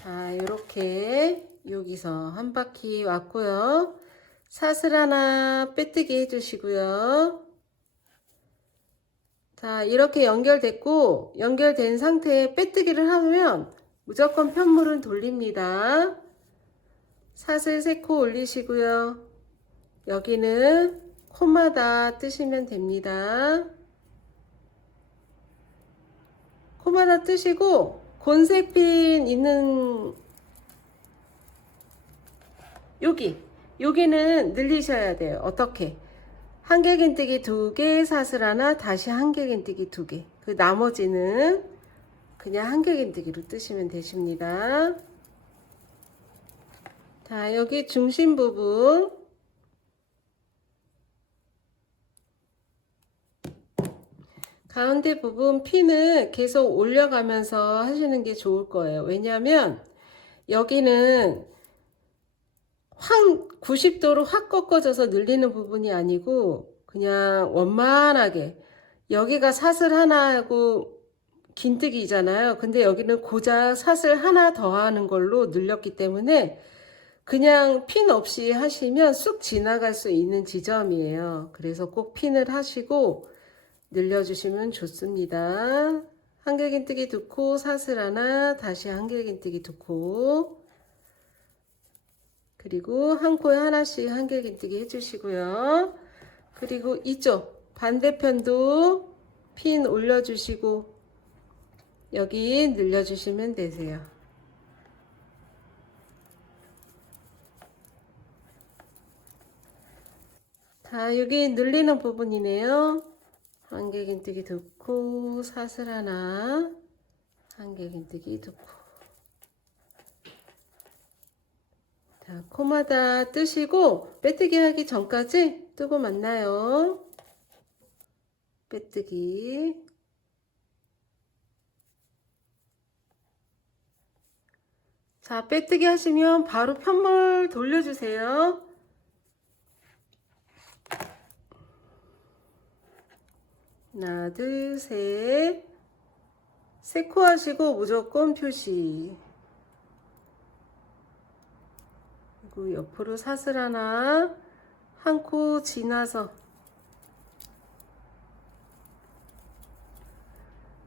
자, 이렇게 여기서 한 바퀴 왔고요. 사슬 하나 빼뜨기 해주시고요. 자, 이렇게 연결됐고, 연결된 상태에 빼뜨기를 하면 무조건 편물은 돌립니다. 사슬 3코 올리시고요. 여기는 코마다 뜨시면 됩니다. 코마다 뜨시고, 곤색핀 있는 여기는 늘리셔야 돼요. 어떻게? 한길긴뜨기 2개, 사슬 하나, 다시 한길긴뜨기 2개. 그 나머지는 그냥 한길긴뜨기로 뜨시면 되십니다. 자, 여기 중심 부분 가운데 부분 핀을 계속 올려가면서 하시는 게 좋을 거예요. 왜냐하면 여기는 확 90도로 확 꺾어져서 늘리는 부분이 아니고 그냥 원만하게, 여기가 사슬 하나하고 긴뜨기잖아요. 근데 여기는 고작 사슬 하나 더 하는 걸로 늘렸기 때문에 그냥 핀 없이 하시면 쑥 지나갈 수 있는 지점이에요. 그래서 꼭 핀을 하시고 늘려주시면 좋습니다. 한길긴뜨기 2코, 사슬 하나, 다시 한길긴뜨기 2코, 그리고 한 코에 하나씩 한길긴뜨기 해주시고요. 그리고 이쪽 반대편도 핀 올려주시고 여기 늘려주시면 되세요. 자, 여기 늘리는 부분이네요. 한길긴뜨기 2코, 사슬 하나, 한길긴뜨기 2코. 자, 코마다 뜨시고 빼뜨기 하기 전까지 뜨고 만나요. 빼뜨기. 자, 빼뜨기 하시면 바로 편물 돌려주세요. 하나, 둘, 셋. 3코 하시고 무조건 표시. 그리고 옆으로 사슬 하나, 한 코 지나서.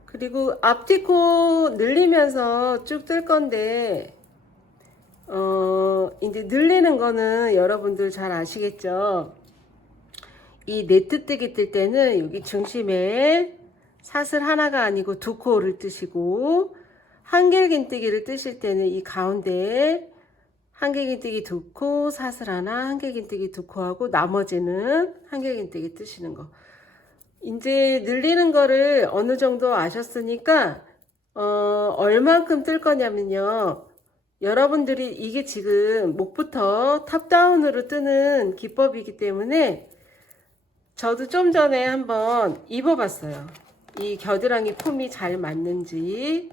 그리고 앞뒤 코 늘리면서 쭉 뜰 건데, 이제 늘리는 거는 여러분들 잘 아시겠죠? 이 네트 뜨기 뜰 때는 여기 중심에 사슬 하나가 아니고 2코를 뜨시고, 한길긴뜨기를 뜨실 때는 이 가운데 한길긴뜨기 2코, 사슬 하나, 한길긴뜨기 2코 하고 나머지는 한길긴뜨기 뜨시는 거. 이제 늘리는 거를 어느 정도 아셨으니까 얼만큼 뜰 거냐면요. 여러분들이 이게 지금 목부터 탑다운으로 뜨는 기법이기 때문에 저도 좀 전에 한번 입어봤어요. 이 겨드랑이 폼이 잘 맞는지,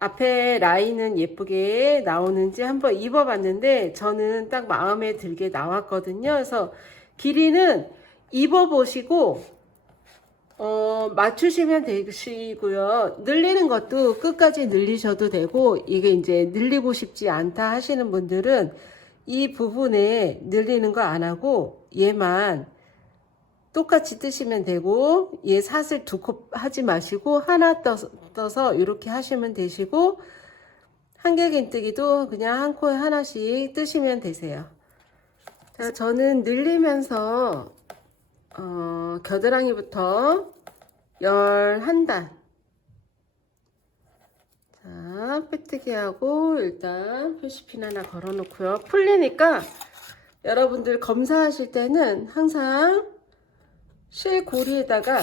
앞에 라인은 예쁘게 나오는지 한번 입어봤는데 저는 딱 마음에 들게 나왔거든요. 그래서 길이는 입어보시고 맞추시면 되시고요. 늘리는 것도 끝까지 늘리셔도 되고, 이게 이제 늘리고 싶지 않다 하시는 분들은 이 부분에 늘리는 거 안 하고 얘만 똑같이 뜨시면 되고, 얘 사슬 2코 하지 마시고 하나 떠서 이렇게 하시면 되시고, 한길긴뜨기도 그냥 한 코에 하나씩 뜨시면 되세요. 자, 저는 늘리면서 겨드랑이부터 11단. 자, 빼뜨기 하고 일단 표시핀 하나 걸어 놓고요. 풀리니까 여러분들 검사하실 때는 항상 실 고리에다가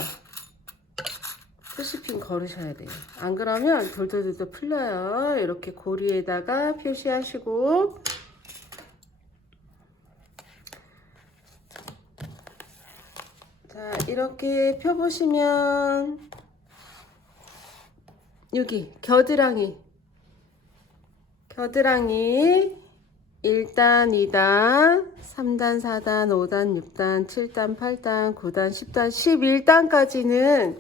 표시핀 걸으셔야 돼요. 안 그러면 돌돌돌돌 풀려요. 이렇게 고리에다가 표시하시고, 자, 이렇게 펴보시면 여기 겨드랑이 1단, 2단, 3단, 4단, 5단, 6단, 7단, 8단, 9단, 10단, 11단까지는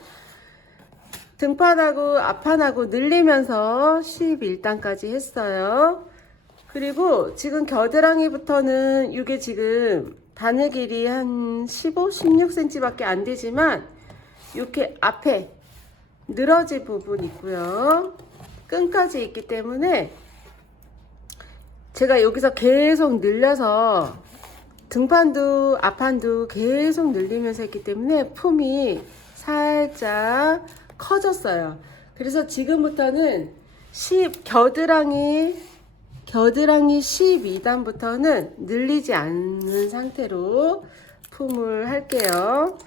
등판하고 앞판하고 늘리면서 11단까지 했어요. 그리고 지금 겨드랑이부터는 이게 지금 바늘 길이 한 15, 16cm 밖에 안 되지만 이렇게 앞에 늘어질 부분 있고요. 끈까지 있기 때문에 제가 여기서 계속 늘려서 등판도 앞판도 계속 늘리면서 했기 때문에 품이 살짝 커졌어요. 그래서 지금부터는 겨드랑이 12단부터는 늘리지 않는 상태로 품을 할게요.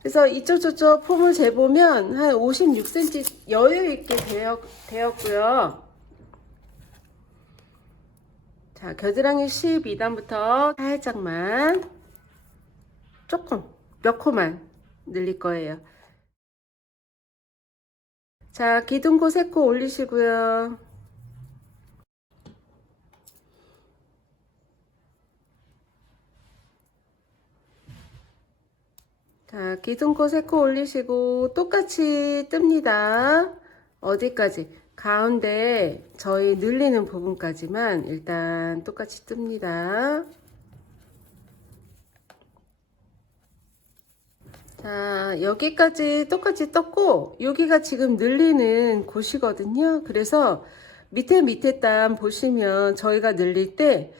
그래서 이쪽 저쪽 품을 재보면 한 56cm 여유 있게 되었고요. 자, 겨드랑이 12단부터 살짝만 조금 몇 코만 늘릴 거예요. 자, 기둥코 3코 올리시고요. 자, 기둥코 3코 올리시고 똑같이 뜹니다. 어디까지? 가운데 저희 늘리는 부분까지만 일단 똑같이 뜹니다. 자, 여기까지 똑같이 떴고 여기가 지금 늘리는 곳이거든요. 그래서 밑에 단 보시면 저희가 늘릴 때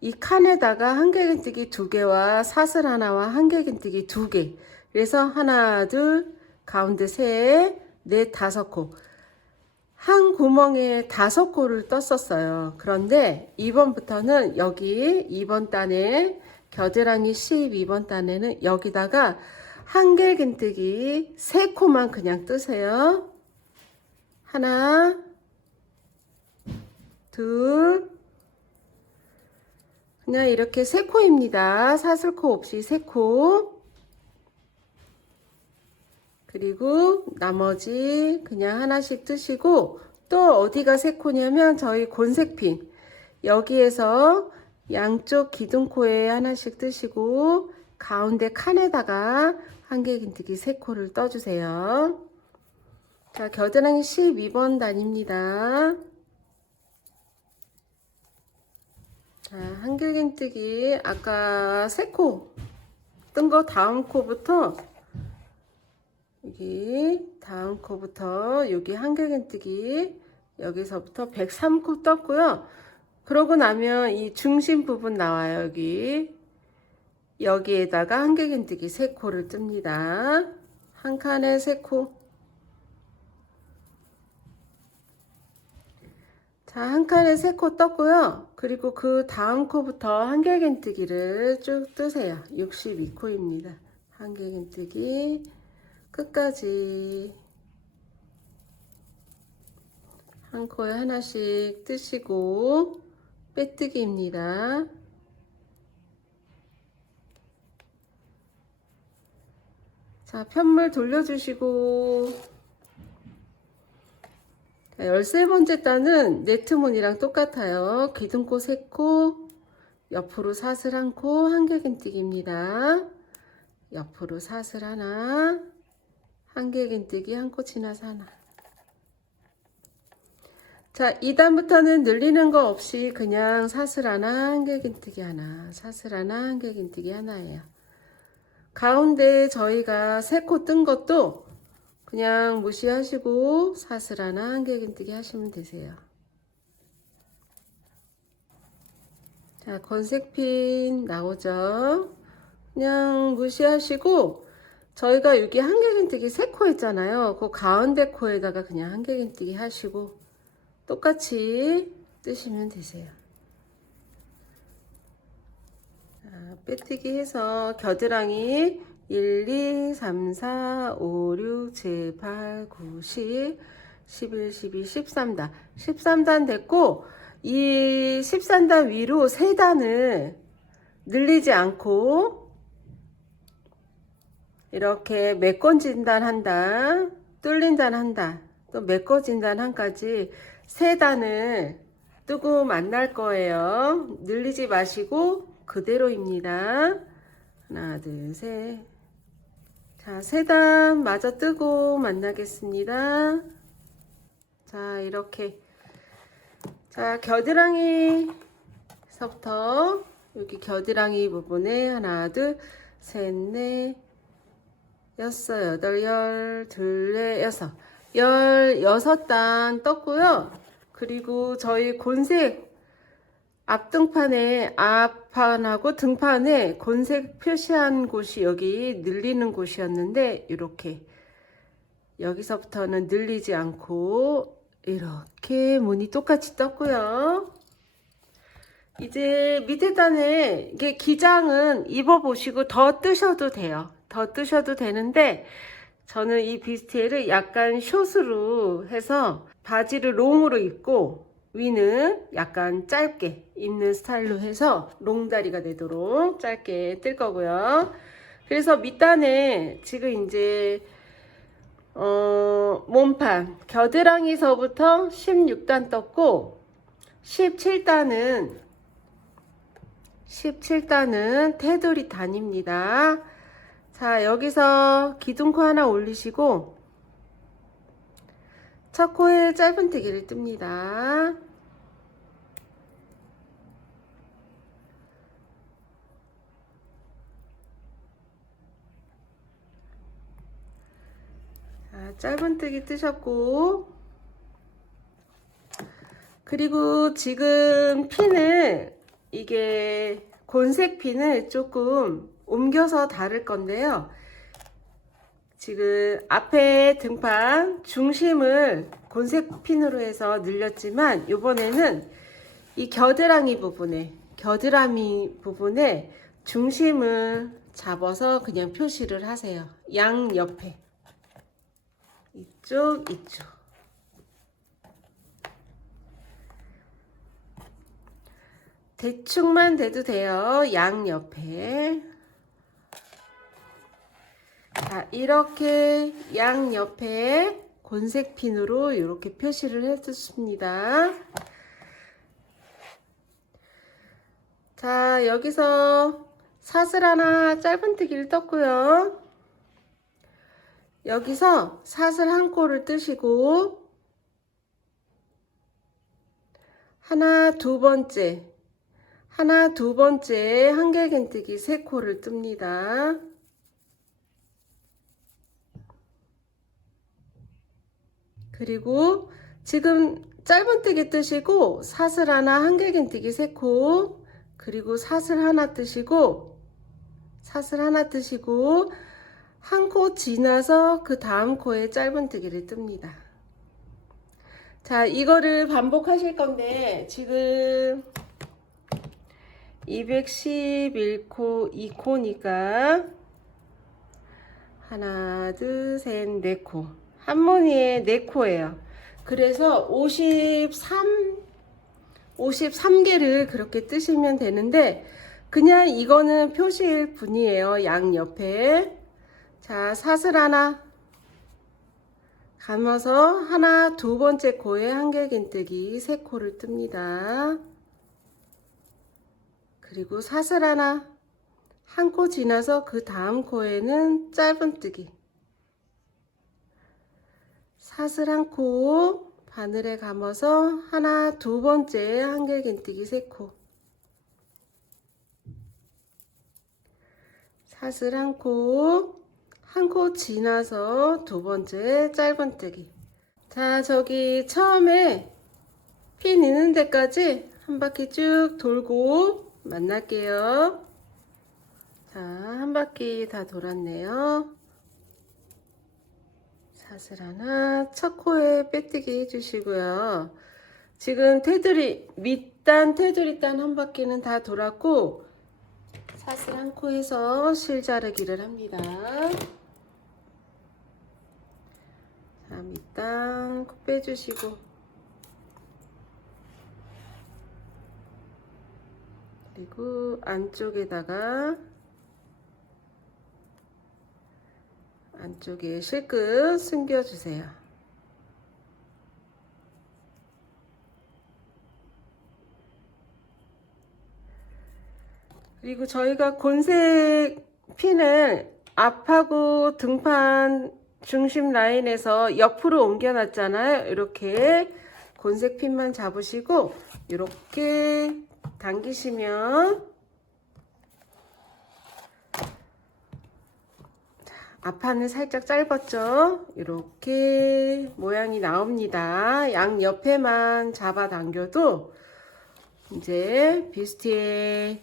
이 칸에다가 한길긴뜨기 2개와 사슬 하나와 한길긴뜨기 2개, 그래서 하나, 둘, 가운데 셋, 넷, 5코, 한 구멍에 5코를 떴었어요. 그런데 이번부터는 여기 2번 단에 겨드랑이 12번 단에는 여기다가 한길긴뜨기 3코만 그냥 뜨세요. 하나, 둘, 그냥 이렇게 3코입니다. 사슬코 없이 3코. 그리고 나머지 그냥 하나씩 뜨시고, 또 어디가 3코냐면 저희 곤색핀 여기에서 양쪽 기둥코에 하나씩 뜨시고 가운데 칸에다가 한길긴뜨기 3코를 떠주세요. 자, 겨드랑이 12번 단입니다. 자, 한길긴뜨기 아까 3코 뜬 거 다음 코부터 여기 다음 코부터 여기 한길긴뜨기 여기서부터 103코 떴고요. 그러고 나면 이 중심 부분 나와요. 여기에다가 한길긴뜨기 3코를 뜹니다. 한 칸에 3코. 자, 한 칸에 3코 떴고요. 그리고 그 다음 코부터 한길긴뜨기를 쭉 뜨세요. 62코입니다. 한길긴뜨기 끝까지 한 코에 하나씩 뜨시고 빼뜨기입니다. 자, 편물 돌려주시고, 13번째 단은 네트문이랑 똑같아요. 기둥코 3코, 옆으로 사슬 1코, 한길긴뜨기입니다. 옆으로 사슬 하나, 한길긴뜨기 1코 지나서 하나. 자, 2단부터는 늘리는 거 없이 그냥 사슬 하나, 한길긴뜨기 하나, 사슬 하나, 한길긴뜨기 하나예요. 가운데 저희가 3코 뜬 것도 그냥 무시하시고 사슬 하나, 한길긴뜨기 하시면 되세요. 자, 건색핀 나오죠? 그냥 무시하시고 저희가 여기 한길긴뜨기 3코 있잖아요. 그 가운데 코에다가 그냥 한길긴뜨기 하시고 똑같이 뜨시면 되세요. 자, 빼뜨기 해서 겨드랑이 1, 2, 3, 4, 5, 6, 7, 8, 9, 10, 11, 12, 13단. 13단 됐고, 이 13단 위로 3단을 늘리지 않고, 이렇게 메건진 단 한 단, 뚫린 단 한 단, 또 메꿔진다는 한 가지, 세 단을 뜨고 만날 거예요. 늘리지 마시고 그대로입니다. 하나, 둘, 셋. 자, 세 단 마저 뜨고 만나겠습니다. 자, 이렇게. 자, 겨드랑이서부터 여기 겨드랑이 부분에 하나, 둘, 셋, 넷, 여섯, 여덟, 열, 둘, 여섯. 16단 떴고요. 그리고 저희 곤색 앞등판에, 앞판하고 등판에 곤색 표시한 곳이 여기 늘리는 곳이었는데, 이렇게 여기서부터는 늘리지 않고 이렇게 무늬 똑같이 떴고요. 이제 밑에 단에 이게 기장은 입어보시고 더 뜨셔도 돼요. 더 뜨셔도 되는데, 저는 이 비스티를 약간 숏으로 해서 바지를 롱으로 입고 위는 약간 짧게 입는 스타일로 해서 롱다리가 되도록 짧게 뜰 거고요. 그래서 밑단에 지금 이제 몸판 겨드랑이서부터 16단 떴고 17단은 테두리 단입니다. 자, 여기서 기둥코 하나 올리시고 첫 코에 짧은뜨기를 뜹니다. 자, 짧은뜨기 뜨셨고, 그리고 지금 핀을, 이게 곤색 핀을 조금 옮겨서 다를 건데요. 지금 앞에 등판 중심을 곤색 핀으로 해서 늘렸지만, 이번에는 이 겨드랑이 부분에 중심을 잡아서 그냥 표시를 하세요. 양 옆에. 이쪽. 대충만 돼도 돼요. 양 옆에. 자, 이렇게 양 옆에 곤색 핀으로 이렇게 표시를 해줬습니다. 자, 여기서 사슬 하나 짧은뜨기를 떴고요. 여기서 사슬 한 코를 뜨시고 하나, 두 번째 한길긴뜨기 세 코를 뜹니다. 그리고 지금 짧은뜨기 뜨시고 사슬 하나 한길긴뜨기 세 코, 그리고 사슬 하나 뜨시고 한 코 지나서 그 다음 코에 짧은뜨기를 뜹니다. 자, 이거를 반복하실 건데 지금 211코 2코니까 하나, 둘, 셋, 네 코. 한 무늬에 4코예요. 그래서 53개를 그렇게 뜨시면 되는데, 그냥 이거는 표시일 뿐이에요. 양 옆에. 자, 사슬 하나 감아서 하나, 두 번째 코에 한길긴뜨기 3코를 뜹니다. 그리고 사슬 하나, 한 코 지나서 그 다음 코에는 짧은뜨기. 사슬 한 코 바늘에 감아서 하나, 두 번째 한길긴뜨기 3코. 사슬 한 코 지나서 두 번째 짧은뜨기. 자, 저기 처음에 핀 있는 데까지 한 바퀴 쭉 돌고 만날게요. 자, 한 바퀴 다 돌았네요. 사슬 하나, 첫 코에 빼뜨기 해주시고요. 지금 밑단 테두리 단 한 바퀴는 다 돌았고, 사슬 한 코에서 실자르기를 합니다. 자, 밑단 코 빼주시고, 그리고 안쪽에 실끝 숨겨주세요. 그리고 저희가 곤색 핀을 앞하고 등판 중심 라인에서 옆으로 옮겨 놨잖아요. 이렇게 곤색 핀만 잡으시고 이렇게 당기시면 앞판은 살짝 짧았죠. 이렇게 모양이 나옵니다. 양 옆에만 잡아 당겨도 이제 뷰스티의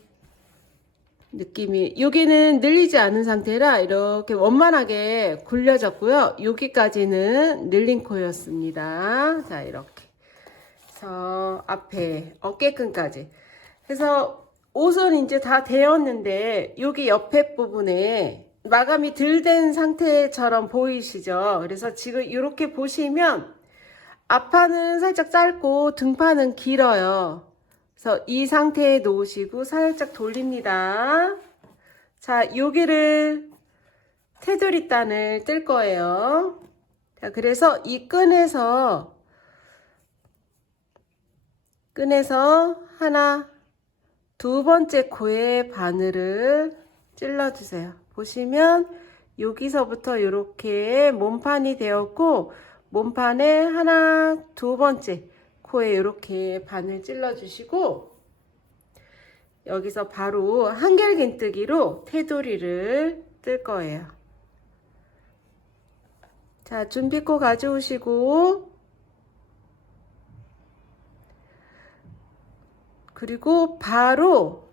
느낌이, 여기는 늘리지 않은 상태라 이렇게 원만하게 굴려졌고요. 여기까지는 늘린 코였습니다. 자, 이렇게 그래서 앞에 어깨끈까지 해서 옷은 이제 다 되었는데 여기 옆에 부분에 마감이 덜 된 상태처럼 보이시죠? 그래서 지금 이렇게 보시면 앞판은 살짝 짧고 등판은 길어요. 그래서 이 상태에 놓으시고 살짝 돌립니다. 자, 여기를 테두리단을 뜰 거예요. 자, 그래서 이 끈에서 하나, 두 번째 코에 바늘을 찔러주세요. 보시면 여기서부터 이렇게 몸판이 되었고, 몸판에 하나, 두 번째 코에 이렇게 바늘 찔러주시고, 여기서 바로 한길긴뜨기로 테두리를 뜰 거예요. 자, 준비코 가져오시고, 그리고 바로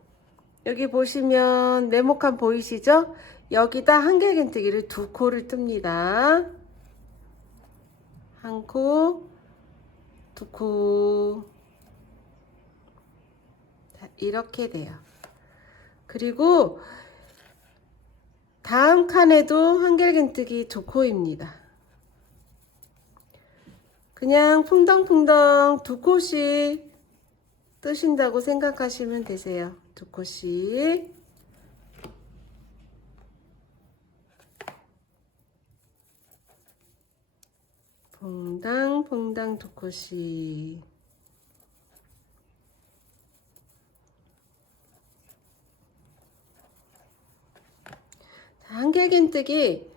여기 보시면 네모칸 보이시죠? 여기다 한길긴뜨기를 두 코를 뜹니다. 한 코, 두 코. 자, 이렇게 돼요. 그리고 다음 칸에도 한길긴뜨기 두 코입니다. 그냥 풍덩풍덩 두 코씩 뜨신다고 생각하시면 되세요. 두 코씩. 퐁당퐁당 두 코씩. 한길긴뜨기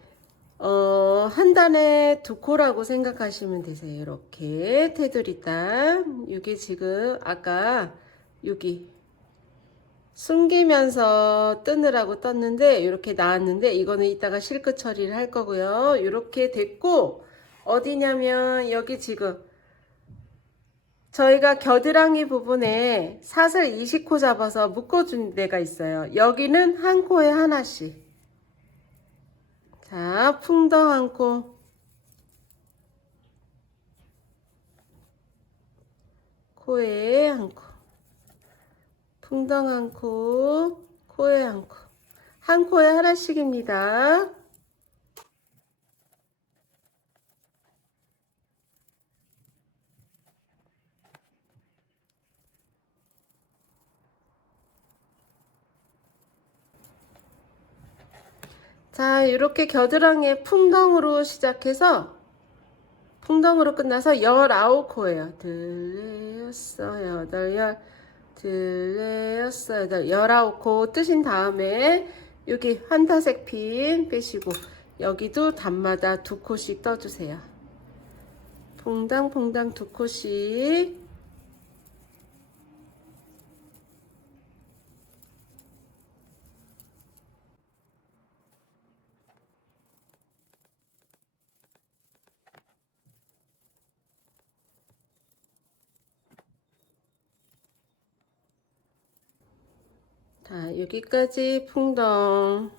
한 단에 두 코라고 생각하시면 되세요. 이렇게 테두리단. 이게 지금 아까 여기 숨기면서 뜨느라고 떴는데 이렇게 나왔는데, 이거는 이따가 실끝 처리를 할 거고요. 이렇게 됐고, 어디냐면 여기 지금 저희가 겨드랑이 부분에 사슬 20코 잡아서 묶어준 데가 있어요. 여기는 한 코에 하나씩. 자, 풍덩 한 코, 코에 한 코, 풍덩 한 코, 코에 한 코, 한 코에 하나씩입니다. 자, 이렇게 겨드랑이에 풍덩으로 시작해서 풍덩으로 끝나서 19코예요. 둘, 여섯, 여덟, 열, 둘, 여섯, 여덟, 19코 뜨신 다음에 여기 환타색 핀 빼시고 여기도 단마다 두 코씩 떠주세요. 퐁당퐁당 두 코씩. 자, 여기까지 풍덩,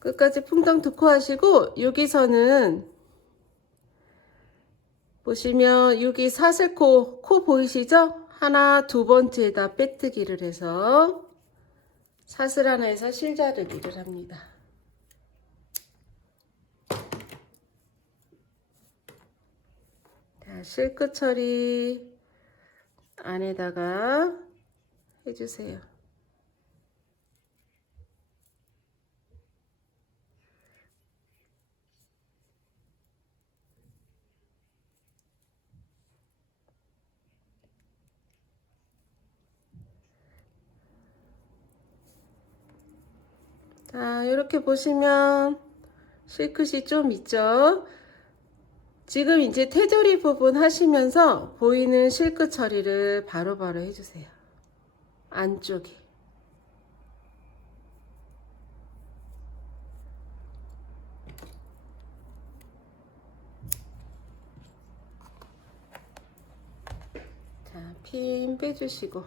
끝까지 풍덩 두 코 하시고, 여기서는 보시면 여기 사슬코, 코 보이시죠? 하나, 두 번째에다 빼뜨기를 해서 사슬 하나에서 실자르기를 합니다. 자, 실끝 처리 안에다가 해주세요. 자, 이렇게 보시면 실끝이 좀 있죠? 지금 이제 테두리 부분 하시면서 보이는 실끝 처리를 바로바로 해주세요. 안쪽에. 자, 핀 빼주시고.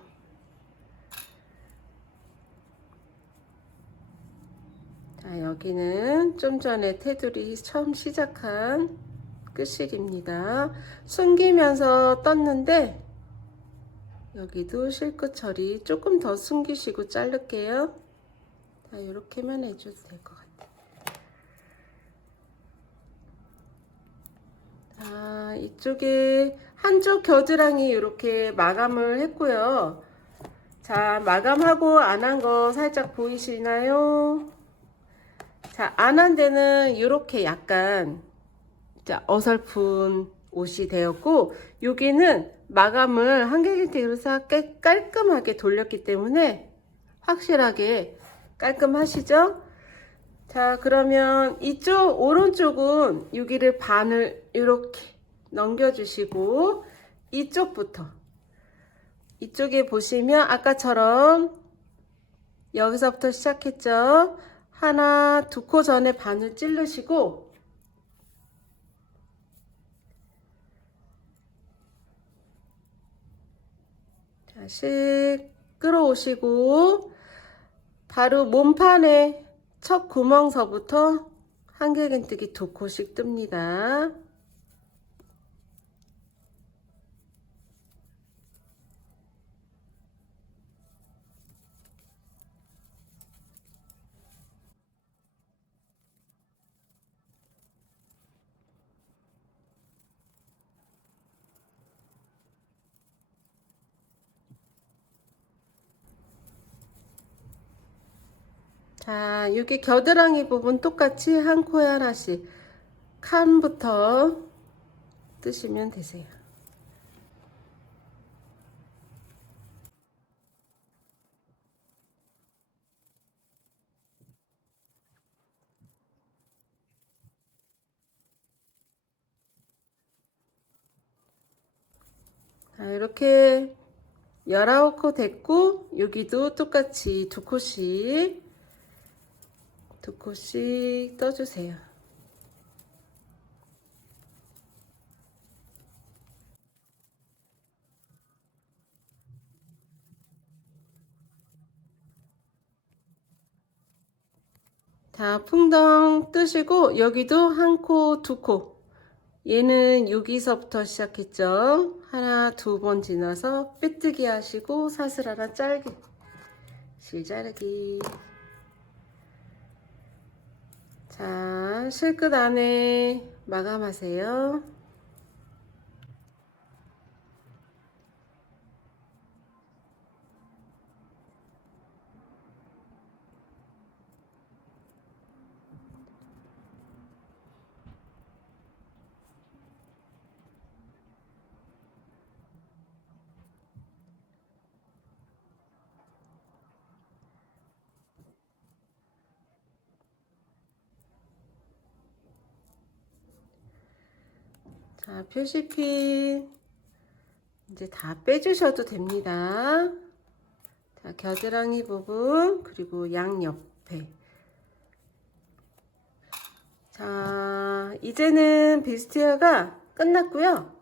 자, 여기는 좀 전에 테두리 처음 시작한 끝식입니다. 숨기면서 떴는데 여기도 실끝 처리 조금 더 숨기시고 자를게요. 자, 이렇게만 해줘도 될 것 같아요. 자, 이쪽에 한쪽 겨드랑이 이렇게 마감을 했고요. 자, 마감하고 안 한 거 살짝 보이시나요? 자, 안 한 데는 이렇게 약간 자, 어설픈 옷이 되었고, 여기는 마감을 한길기로 싹 깔끔하게 돌렸기 때문에 확실하게 깔끔하시죠? 자, 그러면 이쪽 오른쪽은 여기를 반을 이렇게 넘겨주시고 이쪽부터 이쪽에 보시면 아까처럼 여기서부터 시작했죠? 하나, 두 코 전에 반을 찌르시고 다시 끌어오시고 바로 몸판에 첫 구멍서부터 한길긴뜨기 두 코씩 뜹니다. 자, 여기 겨드랑이 부분 똑같이 한 코에 하나씩 칸부터 뜨시면 되세요. 자, 이렇게 19코 됐고 여기도 똑같이 두 코씩 떠주세요. 자, 풍덩 뜨시고 여기도 한 코, 두 코. 얘는 여기서부터 시작했죠. 하나, 두 번 지나서 삐뜨기 하시고 사슬 하나 짧게 실자르기. 자, 실끝 안에 마감하세요. 자, 표시핀 이제 다 빼주셔도 됩니다. 자, 겨드랑이 부분 그리고 양옆에. 자, 이제는 비스티아가 끝났고요.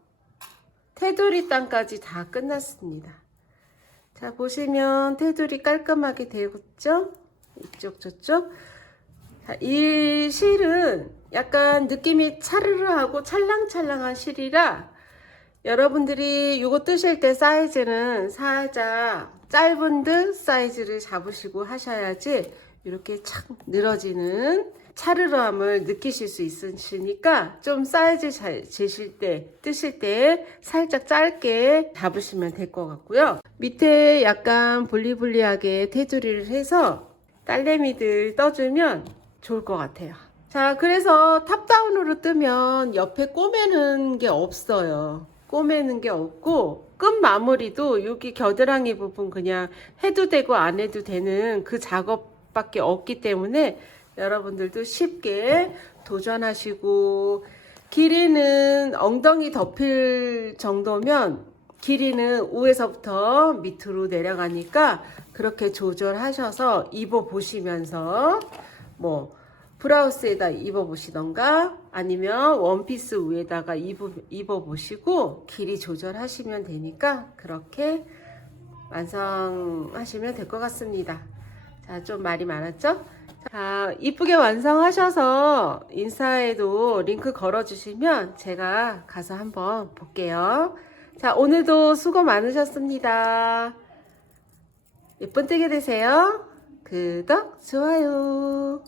테두리 땅까지 다 끝났습니다. 자, 보시면 테두리 깔끔하게 되었죠? 이쪽 저쪽. 자, 이 실은 약간 느낌이 차르르하고 찰랑찰랑한 실이라 여러분들이 이거 뜨실 때 사이즈는 살짝 짧은 듯 사이즈를 잡으시고 하셔야지 이렇게 착 늘어지는 차르르함을 느끼실 수 있으시니까 좀 사이즈 잘 재실 때 뜨실 때 살짝 짧게 잡으시면 될 것 같고요. 밑에 약간 볼리볼리하게 테두리를 해서 딸내미들 떠주면 좋을 것 같아요. 자, 그래서 탑다운으로 뜨면 옆에 꼬매는 게 없어요. 꼬매는 게 없고 끝 마무리도 여기 겨드랑이 부분 그냥 해도 되고 안 해도 되는 그 작업 밖에 없기 때문에 여러분들도 쉽게 도전하시고, 길이는 엉덩이 덮일 정도면 길이는 위에서부터 밑으로 내려가니까 그렇게 조절하셔서 입어보시면서 뭐 브라우스에다 입어보시던가 아니면 원피스 위에다가 입어보시고 길이 조절하시면 되니까 그렇게 완성하시면 될 것 같습니다. 자, 좀 말이 많았죠? 자, 이쁘게 완성하셔서 인스타에도 링크 걸어주시면 제가 가서 한번 볼게요. 자, 오늘도 수고 많으셨습니다. 예쁜 뜨개 되세요. 구독, 좋아요.